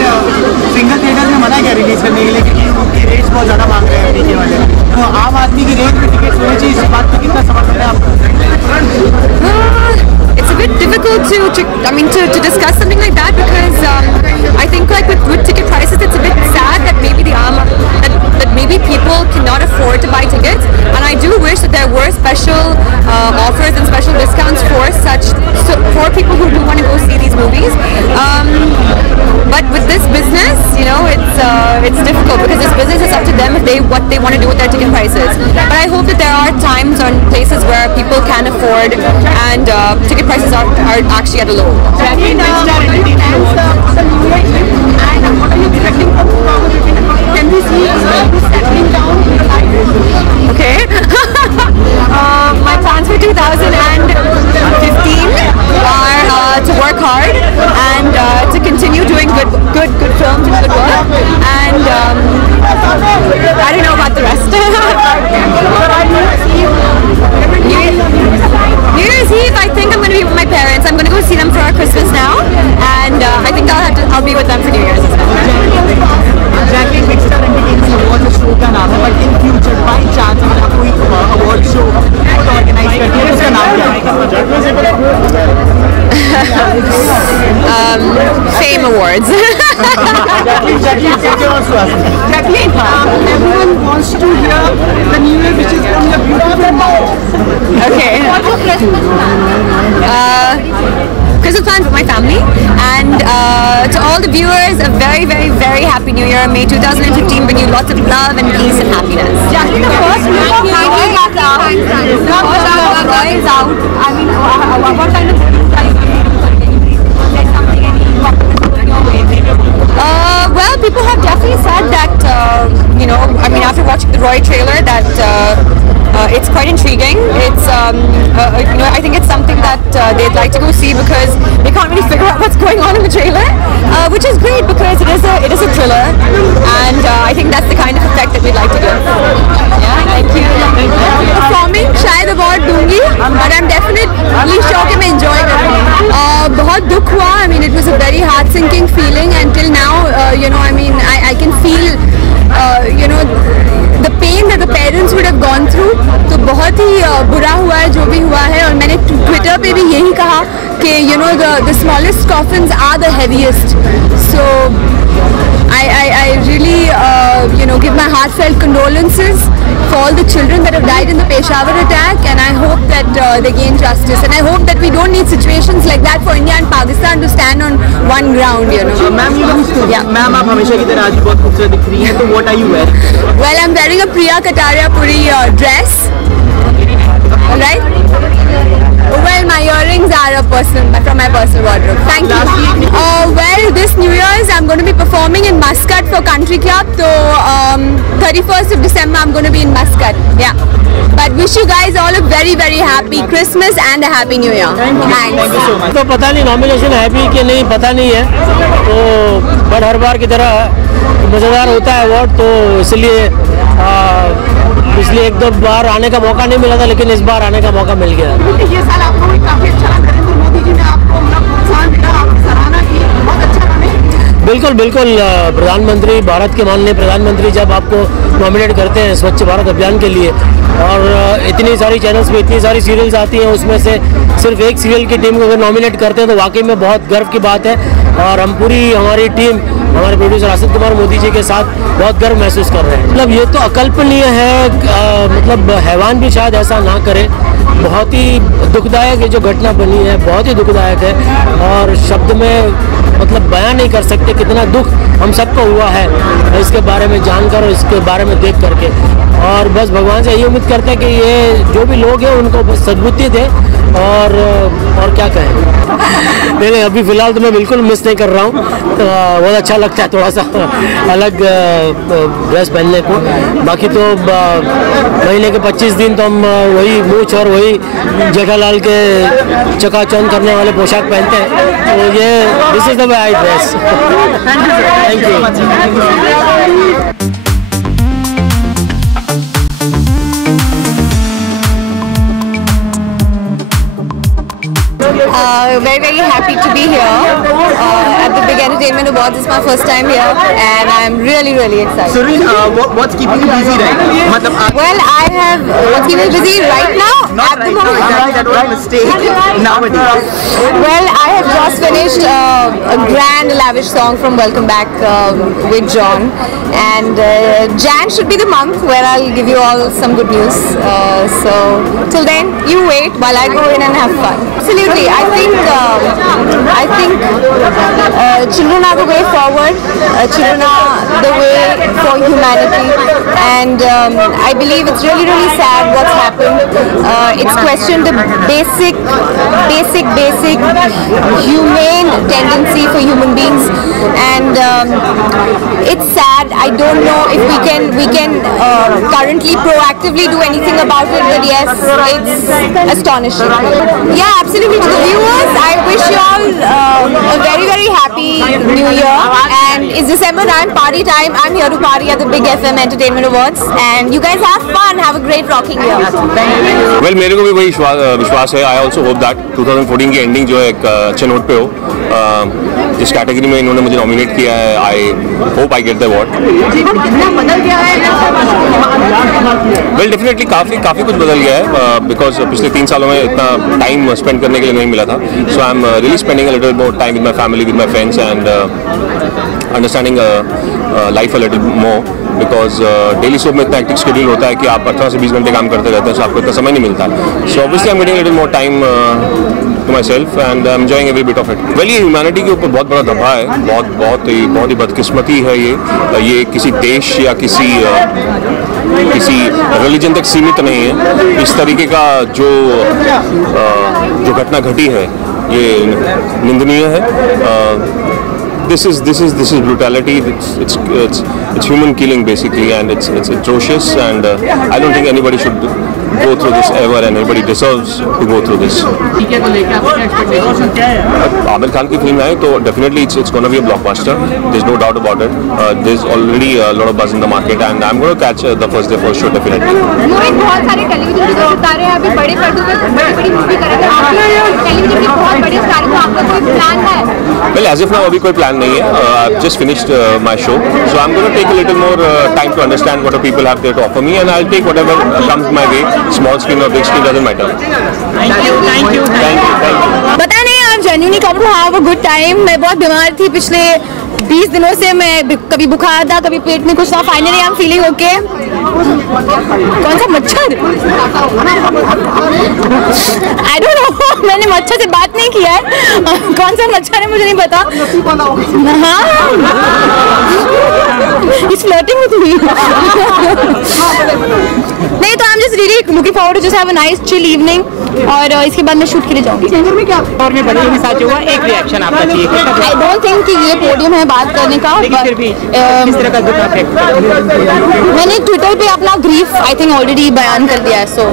single theatre में मना क्या release करने के लिए, क्योंकि उनकी rates बहुत ज़्यादा मांग रहे हैं पीके वाले. तो आम आदमी की रेट में टिकट होनी चाहिए, इस बात पर कितना समर्थन है आपको? It's a bit difficult to discuss something like that because I think like with ticket prices, it's a bit sad that maybe that maybe people cannot afford to buy tickets, and I do wish that there were special offers and special discounts for people who do want to go see these movies. But with this business, it's difficult because this business is up to them what they want to do with their ticket prices. But I hope that there are times or places where people can afford and ticket prices are actually at a low. Can we see settling down? Okay. My plans for 2015 are to work hard and to continue doing good films and good work. And I don't know about the rest. New Year's Eve, I think I'm going to be with my parents. I'm going to go see them for our Christmas now, and I think I'll be with them for New Year's as well. Jacqueline, Big Star Entertainment Awards show का नाम है, but in future by chance अगर आप कोई award show organise करते हैं, उसका नाम क्या है? Fame Awards. Jacqueline, everyone wants to hear the New Year wishes from your beautiful mouth. Okay. Christmas plans with my family, and to all the viewers, a very, very, very happy New Year. May 2015 bring you lots of love and peace and happiness. Jacqueline, the first look of Roy is out. I mean, what kind of well, people have definitely said that, after watching the Roy trailer, that it's quite intriguing. It's, I think it's something that they'd like to go see because they can't really figure out what's going on in the trailer, which is great because it is a thriller, and I think that's the kind of effect that we'd like to give. Yeah, thank you. Performing, शायद award दूंगी, but I'm definitely sure कि मैं enjoy करूँगी. बहुत दुख हुआ. I mean, it was a very heart-sinking feeling until now. I can feel, the pain that the parents would have gone through. तो बहुत ही बुरा हुआ है जो भी हुआ है, और मैंने Twitter पे भी यही कहा कि the smallest coffins are the heaviest. So I really give my heartfelt condolences for all the children that have died in the Peshawar attack, and I hope that they gain justice, and I hope that we don't need situations like that for India and Pakistan to stand on background, you know. Ma'am आप हमेशा की तरह आज बहुत खूबसूरत दिख रही हैं, तो what are you wearing? Well, I'm wearing a Priya Kataria Puri dress. Alright? Well, my earrings are from my personal wardrobe. Thank you. Well, this New Year's I'm going to be performing in Muscat for Country Club. So 31st of December I'm going to be in Muscat. Yeah. But wish you guys all a very very happy Christmas and a happy New Year. Thanks. तो पता नहीं nomination है भी कि नहीं, पता नहीं है, तो बट हर बार की तरह मज़ेदार होता है अवार्ड, तो इसलिए पिछले एक दो बार आने का मौका नहीं मिला था, लेकिन इस बार आने का मौका मिल गया। ये साल आपको काफी अच्छा लगा, नरेंद्र मोदी जी ने आपको प्रोत्साहन दिया, आपकी सराहना की, बहुत अच्छा लगा। बिल्कुल बिल्कुल, प्रधानमंत्री, भारत के माननीय प्रधानमंत्री जब आपको नॉमिनेट करते हैं स्वच्छ भारत अभियान के लिए, और इतनी सारी चैनल्स पे इतनी सारी सीरियल्स आती हैं, उसमें से सिर्फ एक सीरियल की टीम को अगर नॉमिनेट करते हैं तो वाकई में बहुत गर्व की बात है। और हम पूरी हमारी टीम हमारे प्रोड्यूसर आसिफ कुमार मोदी जी के साथ बहुत गर्व महसूस कर रहे हैं। मतलब ये तो अकल्पनीय है, मतलब हैवान भी शायद ऐसा ना करे। बहुत ही दुखदायक ये जो घटना बनी है, बहुत ही दुखदायक है, और शब्द में मतलब बयान नहीं कर सकते कितना दुख हम सबको हुआ है इसके बारे में जानकर और इसके बारे में देख करके। और बस भगवान से यही उम्मीद करते हैं कि ये जो भी लोग हैं उनको बस सद्बुद्धि दे, और क्या कहें। नहीं, अभी फ़िलहाल तो मैं बिल्कुल मिस नहीं कर रहा हूँ, तो बहुत अच्छा लगता है थोड़ा सा अलग ड्रेस पहनने को। बाकी तो महीने के 25 दिन तो हम वही मूछ और वही जेठालाल के चकाचौंध करने वाले पोशाक पहनते हैं, तो ये this is the way I dress. Thank you. Very very happy to be here at the Big Entertainment Awards. It's my first time here and I'm really really excited. Sureen, what's keeping you busy right now? Well, I have what's keeping me busy right now at the moment. That was a mistake nowadays. Well, I have just finished a grand lavish song from Welcome Back with John, and Jan should be the month where I'll give you all some good news. So till then, you wait while I go in and have fun. Absolutely, I think children are the way forward. Children are the way for humanity, and I believe it's really really sad what's happened. It's questioned the basic humane tendency for human beings, and it's sad. I don't know if we can currently proactively do anything about it, but yes, it's astonishing. Yeah, absolutely. To the viewers, I wish you all a very very happy New Year, and it's December 9, party time. I'm here to party at the Big FM Entertainment Awards, and you guys have fun, have a great rocking year. Well, मेरे को भी वही विश्वास है। I also hope that 2014 की ending जो है एक अच्छे नोट पे हो। जिस कैटेगरी में इन्होंने मुझे नॉमिनेट किया है, I hope I get the award. Well, definitely काफ़ी कुछ बदल गया है, बिकॉज पिछले 3 सालों में इतना टाइम स्पेंड करने के लिए नहीं मिला था। So I'm really spending a little more time with my family, with my friends, and understanding life a little more, because daily soap में इतना एक्टिव शेड्यूल होता है कि आप 18 से 20 घंटे काम करते रहते हैं, so आपको इतना समय नहीं मिलता। So obviously I'm getting a little more time to myself and I'm enjoying every bit of it. Well, ये ह्यूमैनिटी के ऊपर बहुत बड़ा दबा है, बहुत ही बदकिस्मती है ये किसी देश या किसी रिलीजन तक सीमित नहीं है। इस तरीके का जो घटना घटी है ये निंदनीय है। This is brutality. It's human killing basically, and it's atrocious. And I don't think anybody should go through this ever, and everybody deserves to go through this. Aamir Khan की फिल्म है तो definitely it's going to be a blockbuster. There's no doubt about it. There's already a lot of buzz in the market, and I'm going to catch the first day for sure definitely. बहुत सारे television के सितारे हैं, अभी बड़े पर्दों पे बड़ी मूवी करेंगे। टेलीविजन के बहुत बड़े स्टार, तो आपका कोई प्लान है? Well, as of now, अभी कोई प्लान नहीं है. I've just finished my show, so I'm going to take a little more time to understand what the people have there to offer me, and I'll take whatever comes my way. Small screen or big screen doesn't matter. Thank you. पता नहीं यार, genuinely come to have a good time. मैं बहुत बीमार थी पिछले 20 दिनों से, मैं कभी बुखार था, कभी पेट में कुछ था. Finally I'm feeling okay. कौन सा मच्छर? आई डोंट नो, मैंने मच्छर से बात नहीं किया है। कौन सा मच्छर है मुझे नहीं पता। हाँ, he's flirting with me. नहीं तो I'm just really looking forward to just have a nice chill evening और इसके बाद मैं शूट के लिए जाऊंगी। और मैं बड़े के साथ जो हुआ एक रिएक्शन आपका चाहिए। I don't think कि ये पोडियम है बात करने का। फिर भी किस तरह का दुख आप व्यक्त करेंगे? मैंने ट्विटर पे अपना ग्रीफ आई थिंक ऑलरेडी बयान कर दिया है। So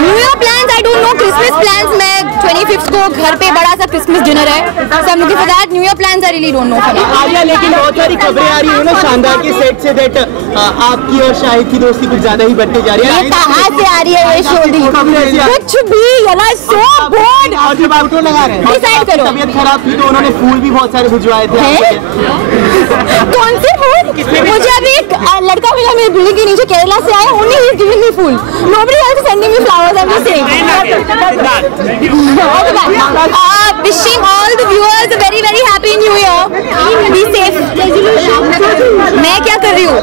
new year plans I don't no, Christmas plans मैं 25th को घर पे बड़ा सा क्रिसमस डिनर है, so I am looking for that. New year plans I really don't know. Alia, लेकिन बहुत सारी खबरें आ रही है ना शानदार के सेट से दैट आपकी और शाहिद की दोस्ती कुछ ज्यादा ही बढ़ती जा रही है। ये कहाँ से आ रही है ये शोल्डी? कुछ भी यार, सो बोर्ड। और जब आउटडोर लगा रहे हैं डिसाइड करो। तबीयत खराब थी तो उन्होंने फूल भी बहुत सारे भिजवाए थे। कौन से फूल? मुझे अभी एक लड़का मिला मेरे बिल्डिंग के नीचे, केरला से आया, only he is giving me fool. Nobody else is sending me flowers. I'm just saying. Wishing all the viewers a very very happy new year. Be safe. मैं क्या कर रही हूँ?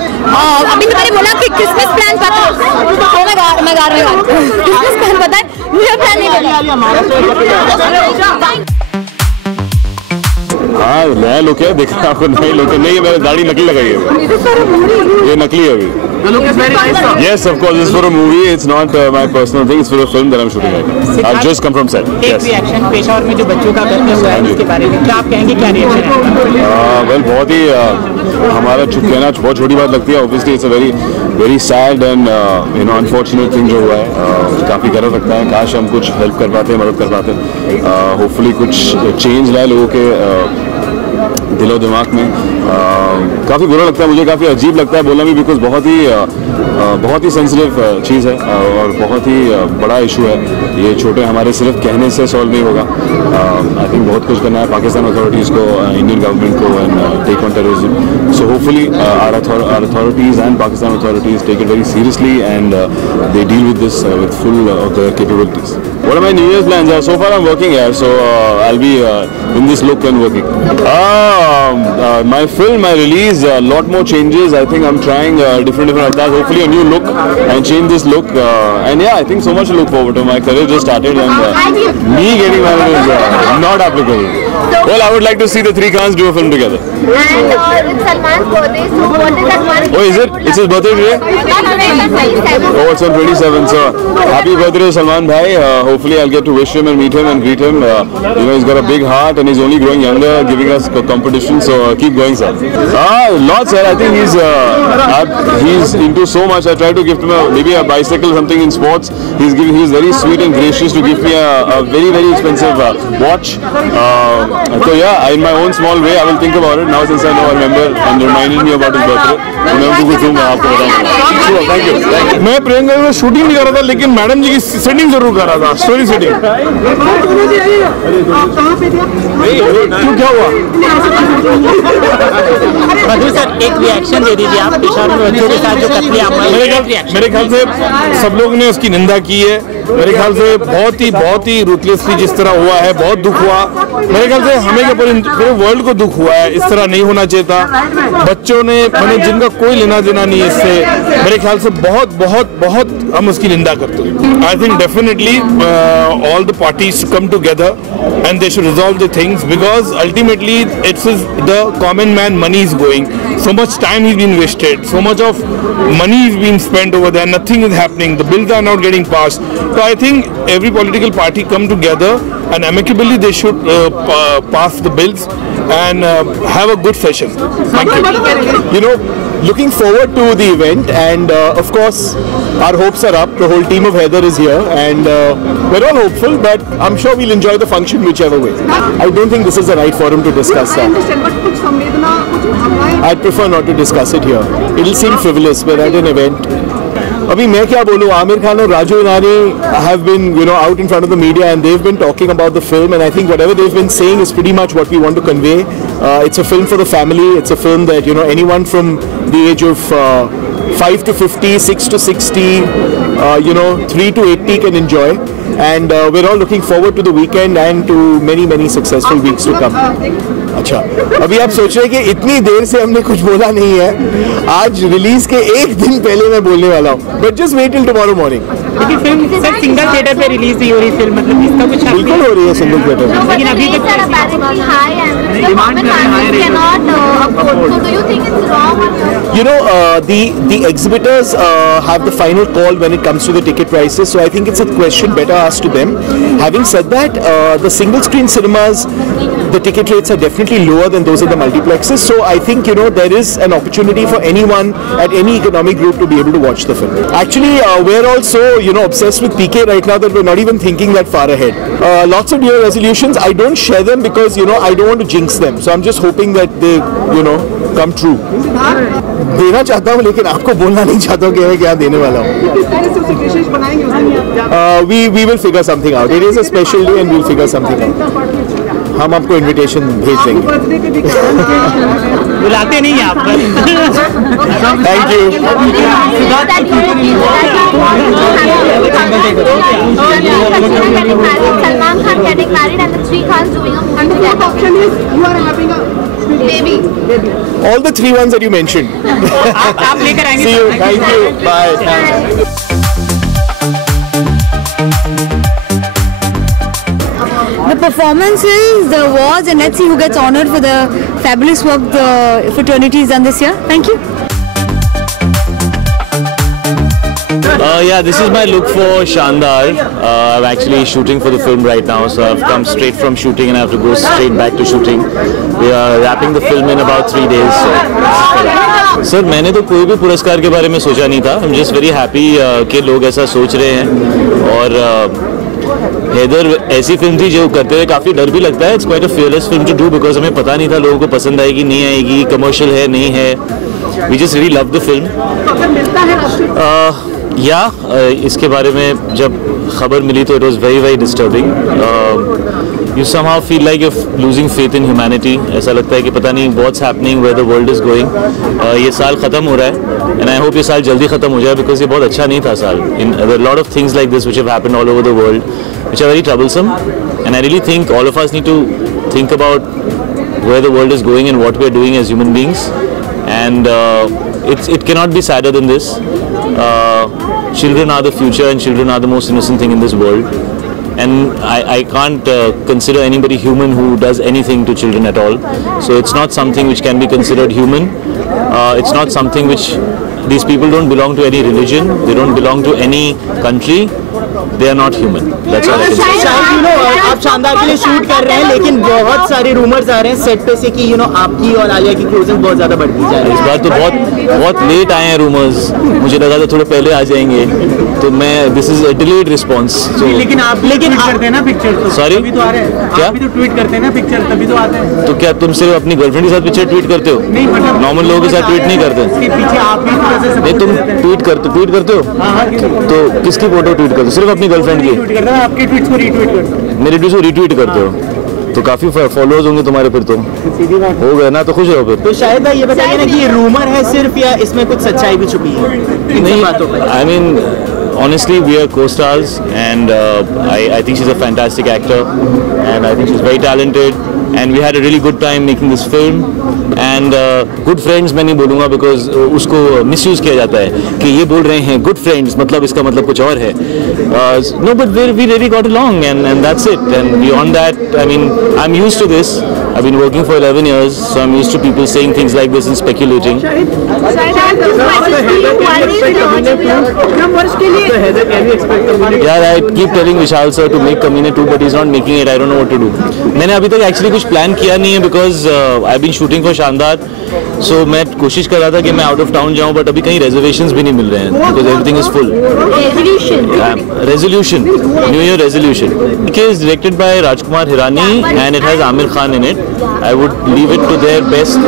अभी तो मैंने बोला कि क्रिसमस प्लान पता है। मैं गा रही हूँ। क्रिसमस प्लान पता है, न्यू ईयर प्लान नहीं पता। हाँ, नया लुक है, देखा आपको? नई लुक है। नहीं, मैंने दाढ़ी नकली लगाई है, ये नकली है अभी। Yes, of course, it's for a movie. It's not my personal thing. It's for a film that I'm shooting right now. I've just come from set. एक रिएक्शन पेशावर में जो बच्चों का करते हुआ है इसके बारे में क्या आप कहेंगे, क्या रिएक्शन है? वेल, बहुत ही हमारा कहना बहुत छोटी बात लगती है। Obviously it's a very sad and unfortunate thing जो हुआ है। काफ़ी गलत लगता है। काश हम कुछ हेल्प कर पाते, मदद कर पाते। होपफुली कुछ चेंज लाए लोगों के दिलो दिमाग में। काफ़ी बुरा लगता है मुझे, काफ़ी अजीब लगता है बोलना भी, बिकॉज बहुत ही सेंसिटिव चीज़ है और बहुत ही बड़ा इशू है। ये छोटे हमारे सिर्फ कहने से सॉल्व नहीं होगा। आई थिंक बहुत कुछ करना है पाकिस्तान अथॉरिटीज़ को, इंडियन गवर्नमेंट को, and take on terrorism. So hopefully our authorities and Pakistan authorities take it very seriously and they deal with this with full of their capabilities. What are my New Year's plans? So far I'm working here, so I'll be in this look and working. My film, my release, a lot more changes. I think I'm trying different avatars, hopefully a new look and change this look. And yeah, I think so much to look forward to. My career just started and me getting married is not applicable. Well, I would like to see the three Khans do a film together. And it's Salman's birthday, so what is that one? Oh, is it? It's his birthday today? Oh, it's on 27. So happy birthday to Salman bhai. Hopefully I'll get to wish him and meet him and greet him. He's got a big heart and he's only growing younger, giving us competition. So keep going, sir. Lots, sir. I think he's into so much. I tried to gift him maybe a bicycle, something in sports. He's very sweet and gracious to give me a very expensive watch. So yeah, in my own small way, I will think about it. Now since I know I remember and reminded me about his birthday, तो मैं उनको कुछ मैं आपको बताऊंगा। Thank you. मैं प्रियंका में shooting नहीं कर रहा था, लेकिन मैडम जी की सेटिंग जरूर कर रहा था, स्टोरी सेटिंग। क्यों, क्या हुआ? मधु सर, एक रिएक्शन दे दीजिए आप पेशावर में बच्चों के साथ जो कत्लेआम। मेरे ख्याल से सब लोग ने उसकी निंदा की है। मेरे ख्याल से बहुत ही रूथलेसली जिस तरह हुआ है, बहुत दुख हुआ। मेरे ख्याल से हमें क्या पूरे वर्ल्ड को दुख हुआ है। इस तरह नहीं होना चाहिए था। बच्चों ने मैंने जिनका कोई लेना देना नहीं है इससे, मेरे ख्याल से बहुत हम उसकी निंदा करते हैं। I think definitely all the parties come together and they should resolve the things, because ultimately it's the common man money is going, so much time is being wasted, so much of money is being spent over there, nothing is happening, the bills are not getting passed. So I think every political party come together and amicably they should pass the bills and have a good session. Thank you. Looking forward to the event, and of course our hopes are up. The whole team of Heather is here, and we're all hopeful, but I'm sure we'll enjoy the function whichever way. I don't think this is the right forum to discuss that. I'd prefer not to discuss it here. It'll seem frivolous. We're at an event. अभी मैं क्या बोलूँ, आमिर खान और राजू ईरानी have been out in front of the media and they've been talking about the film, and I think whatever they've been saying is pretty much what we want to convey. It's a film for the family. It's a film that anyone from the age of 5 to 50, 6 to 60, 3 to 80 can enjoy. And we're all looking forward to the weekend and to many successful weeks to come. अच्छा, अभी आप सोच रहे हैं कि इतनी देर से हमने कुछ बोला नहीं है. आज रिलीज के एक दिन पहले मैं बोलने वाला हूँ. But just wait till tomorrow morning. लेकिन फिल्म सर सिंगल थिएटर पे रिलीज नहीं हो रही फिल्म, मतलब इसका कुछ बिल्कुल हो रही है सिंगल थिएटर में. लेकिन अभी तक the exhibitors have the final call when it comes to the ticket prices, so I think it's a question better asked to them. Having said that, the single screen cinemas, the ticket rates are definitely lower than those of the multiplexes, so I think there is an opportunity for anyone at any economic group to be able to watch the film. Actually, we're also obsessed with PK right now that we're not even thinking that far ahead. Lots of New Year resolutions. I don't share them because I don't want to jinx them, so I'm just hoping that they come true. देना चाहता हूँ लेकिन आपको बोलना नहीं चाहता हूँ कि मैं क्या देने वाला हूँ. We will figure something out. It is a special day and we'll figure something out. हम आपको इनविटेशन भेज देंगे. बुलाते नहीं आप. Thank you. Salman Khan getting married and the 3 Khans doing a movie. And the fourth option is you are having a baby. All the 3 ones that you mentioned. आप लेकर आएंगे. See you. Thank you. Bye. The performances, the awards, and let's see who gets honored for the fabulous work the fraternity has done this year. Thank you. Yeah, this is my look for Shandar. I'm actually shooting for the film right now, so I've come straight from shooting and I have to go straight back to shooting. We are wrapping the film in about 3 days. So. Sir मैंने तो कोई भी पुरस्कार के बारे में सोचा नहीं था. I'm just very happy कि लोग ऐसा सोच रहे हैं. और हैदर ऐसी फिल्म थी जो करते हुए काफ़ी डर भी लगता है. It's quite a fearless film to do because हमें पता नहीं था लोगों को पसंद आएगी नहीं आएगी, कमर्शियल है नहीं है. We just really love the film. इसके बारे में जब खबर मिली तो it was very disturbing. You somehow feel like you're losing faith in humanity. ऐसा लगता है कि पता नहीं what's happening, where the world is going. ये साल ख़त्म हो रहा है and I hope ये साल जल्दी ख़त्म हो जाए because ये बहुत अच्छा नहीं था साल. There are a lot of things like this which have happened all over the world which are very troublesome, and I really think all of us need to think about where the world is going and what we are doing as human beings, and it cannot be sadder than this. Children are the future and children are the most innocent thing in this world, and I can't consider anybody human who does anything to children at all. So it's not something which can be considered human. It's not something which these people don't belong to any religion, they don't belong to any country. They are not human. That's all I can say. आप शानदार के लिए shoot कर रहे हैं लेकिन बहुत सारे रूमर्स आ रहे हैं सेट पे से कि आपकी और आलिया की क्लोजनेस बहुत ज़्यादा बढ़ती जा रही है. इस बार तो बहुत लेट आए हैं रूमर्स. मुझे लगा था थोड़े पहले आ जाएंगे तो मैं this is a delayed response. लेकिन आप करते हैं ना पिक्चर तो सॉरी तभी तो आ रहे हैं. क्या आप भी तो ट्वीट करते हैं ना पिक्चर तभी तो आते हैं. तो क्या तुम सिर्फ अपनी गर्लफ्रेंड के साथ पिक्चर ट्वीट करते हो? नहीं मतलब नॉर्मल लोगों के साथ ट्वीट नहीं करते. पीछे आप भी नहीं तुम ट्वीट करते हो तो किसकी फोटो ट्वीट करते हो? सिर्फ अपनी गर्लफ्रेंड की? आपके ट्वीट्स को रीट्वीट करते हो. मेरे ट्वीट्स को रीट्वीट करते हो तो काफी फॉलोअर्स होंगे तुम्हारे फिर तो. हो गए ना तो खुश रहो फिर. तो शायद ये बताइए ना कि ये रूमर है सिर्फ या इसमें कुछ सच्चाई भी छुपी है इन सब बातों पर? I mean, honestly, we are co-stars, and I think she's a fantastic actor, and I think she's very talented, and we had a really good time making this film, and good friends मैं नहीं बोलूँगा because उसको misuse किया जाता है कि ये बोल रहे हैं good friends मतलब इसका मतलब कुछ और है. No, but we really got along, and that's it. And beyond that, I mean, I'm used to this. I've been working for 11 years, so I'm used to people saying things like this and speculating. Yeah, I keep telling Vishal sir to make Kameene 2, but he's not making it. I don't know what to do. मैंने अभी तक actually कुछ plan किया नहीं है because I've been shooting for Shandar, so मैं कोशिश कर रहा था कि मैं out of town जाऊँ, but अभी कहीं reservations भी नहीं मिल रहे हैं because everything is full. Resolution. New Year resolution. It is directed by Rajkumar Hirani and it has Amir Khan in it. I would leave it to their best.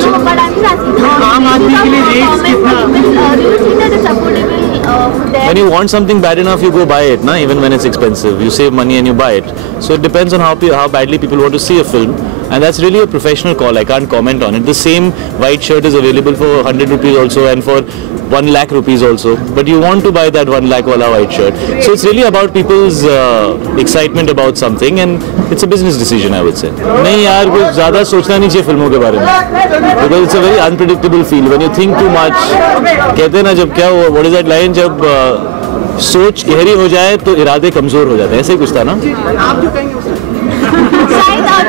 When you want something bad enough, you go buy it, na? Even when it's expensive. You save money and you buy it. So it depends on how badly people want to see a film. and that's really a professional call. I can't comment on it. The same white shirt is available for 100 rupees also and for 1 lakh rupees also, but you want to buy that 1 lakh wala white shirt. So it's really about people's excitement about something, and it's a business decision, I would say. नहीं यार, कुछ ज़्यादा सोचना नहीं चाहिए फिल्मों के बारे में, because it's a very unpredictable field. When you think too much, कहते हैं ना जब क्या हुआ, what is that line, जब सोच गहरी हो जाए तो इरादे कमजोर हो जाते हैं, ऐसे ही कुछ था ना?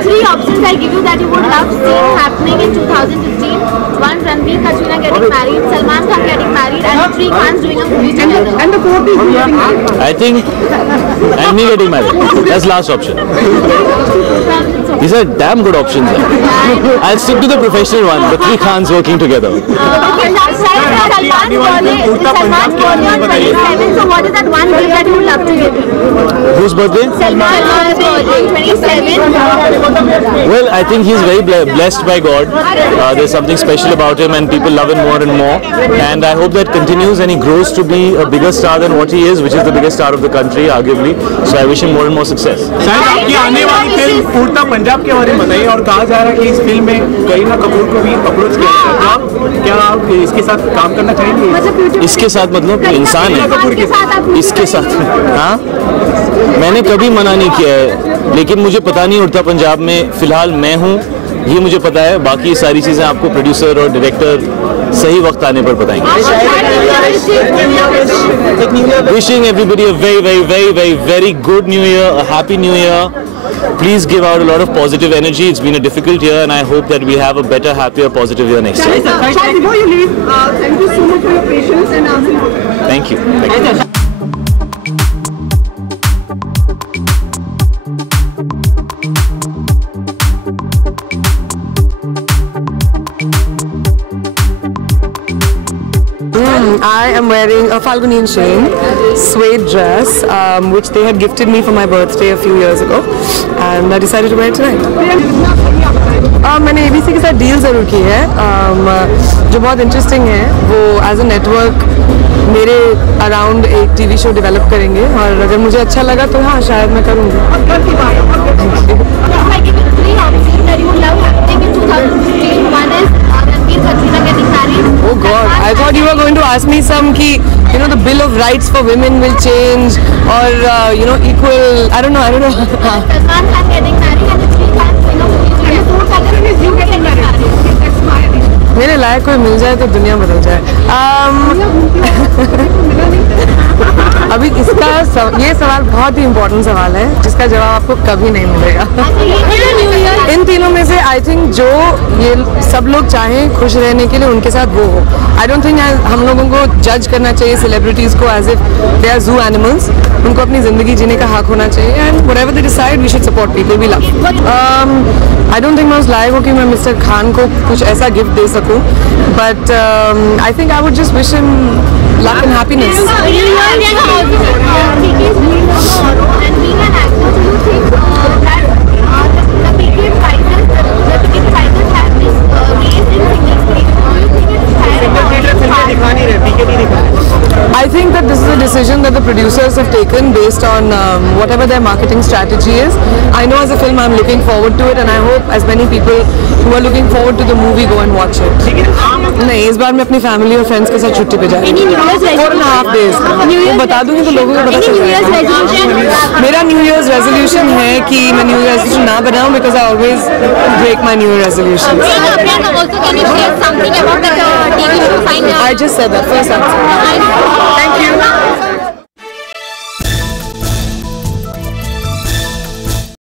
Three options I'll give you that you would love seeing happening in 2015. One, Ranbir Katrina getting married, Salman Khan getting married, and three Khans doing a movie together. And the fourth is getting married. I think, and me getting married. That's last option. These are damn good options. I'll stick to the professional one, the three Khans working together. Okay, that's right. Salman's birthday on 27th. So what is that one gift that you would love to give him? Whose birthday? Salman's birthday on 27th. Well, I think he's very blessed by God. There's something special about him, and people love him more and more. And I hope that continues, and he grows to be a bigger star than what he is, which is the biggest star of the country, arguably. So I wish him more and more success. शायद आपकी आने वाली film उड़ता पंजाब के बारे में बताइए, और कहा जा रहा है कि इस फिल्म में करीना कपूर को भी अप्रोच किया है, तो क्या आप इसके साथ काम करना चाहेंगे? इसके साथ मतलब इंसान है, इसके साथ, हाँ, मैंने कभी मना नहीं किया है, लेकिन मुझे पता नहीं उड़ता पंजाब में फिलहाल मैं हूँ, ये मुझे पता है, बाकी सारी चीज़ें आपको प्रोड्यूसर और डायरेक्टर सही वक्त आने पर बताएंगे. Wishing everybody a very good New Year, a happy New Year. Please give out a lot of positive energy. It's been a difficult year, and I hope that we have a better, happier, positive year next year. Before you leave, thank you so much for your patience and answering. Thank you. Thank you. I am wearing a Falguni and Shane suede dress, which they had gifted me for my birthday a few years ago, and I decided to wear it tonight. मैंने ABC के साथ deal ज़रूर की है, जो बहुत interesting है. वो एज अ नेटवर्क मेरे अराउंड एक टीवी शो डेवलप करेंगे, और अगर मुझे अच्छा लगा तो हाँ, शायद मैं करूँगी. Oh God, I thought you were going to ask me some key, you know, the Bill of Rights for women will change, or you know, equal. I don't know. Salman Khan getting married and the three Khans doing a movie together. The fourth option is you getting married. मेरे लायक कोई मिल जाए तो दुनिया बदल जाए. अभी ये सवाल बहुत ही इम्पोर्टेंट सवाल है, जिसका जवाब आपको कभी नहीं मिलेगा. इन तीनों में से आई थिंक जो ये सब लोग चाहें खुश रहने के लिए, उनके साथ वो हो. आई डोंट थिंक हम लोगों को जज करना चाहिए सेलिब्रिटीज़ को as if they are zoo animals. उनको अपनी ज़िंदगी जीने का हक होना चाहिए, and whatever they decide we should support people we love. I don't think मैं उस लायक हूँ कि मैं मिस्टर खान को कुछ ऐसा गिफ्ट दे सकूँ, but I think I would just wish him luck and happiness. I think that this is a decision that the producers have taken based on whatever their marketing strategy is. I know as a film I'm looking forward to it, and I hope as many people who are looking forward to the movie go and watch it. नहीं, इस बार मैं अपनी family और friends के साथ छुट्टी पे जा रही हूँ 4.5 days. बता दूँगी तो लोगों को पता चलेगा. मेरा न्यू ईयर्स रेजोल्यूशन है कि मैं न्यू ईयर रेजोल्यूशन ना बनाऊँ, because I always break my new year resolution. I just said that first answer. Thank you.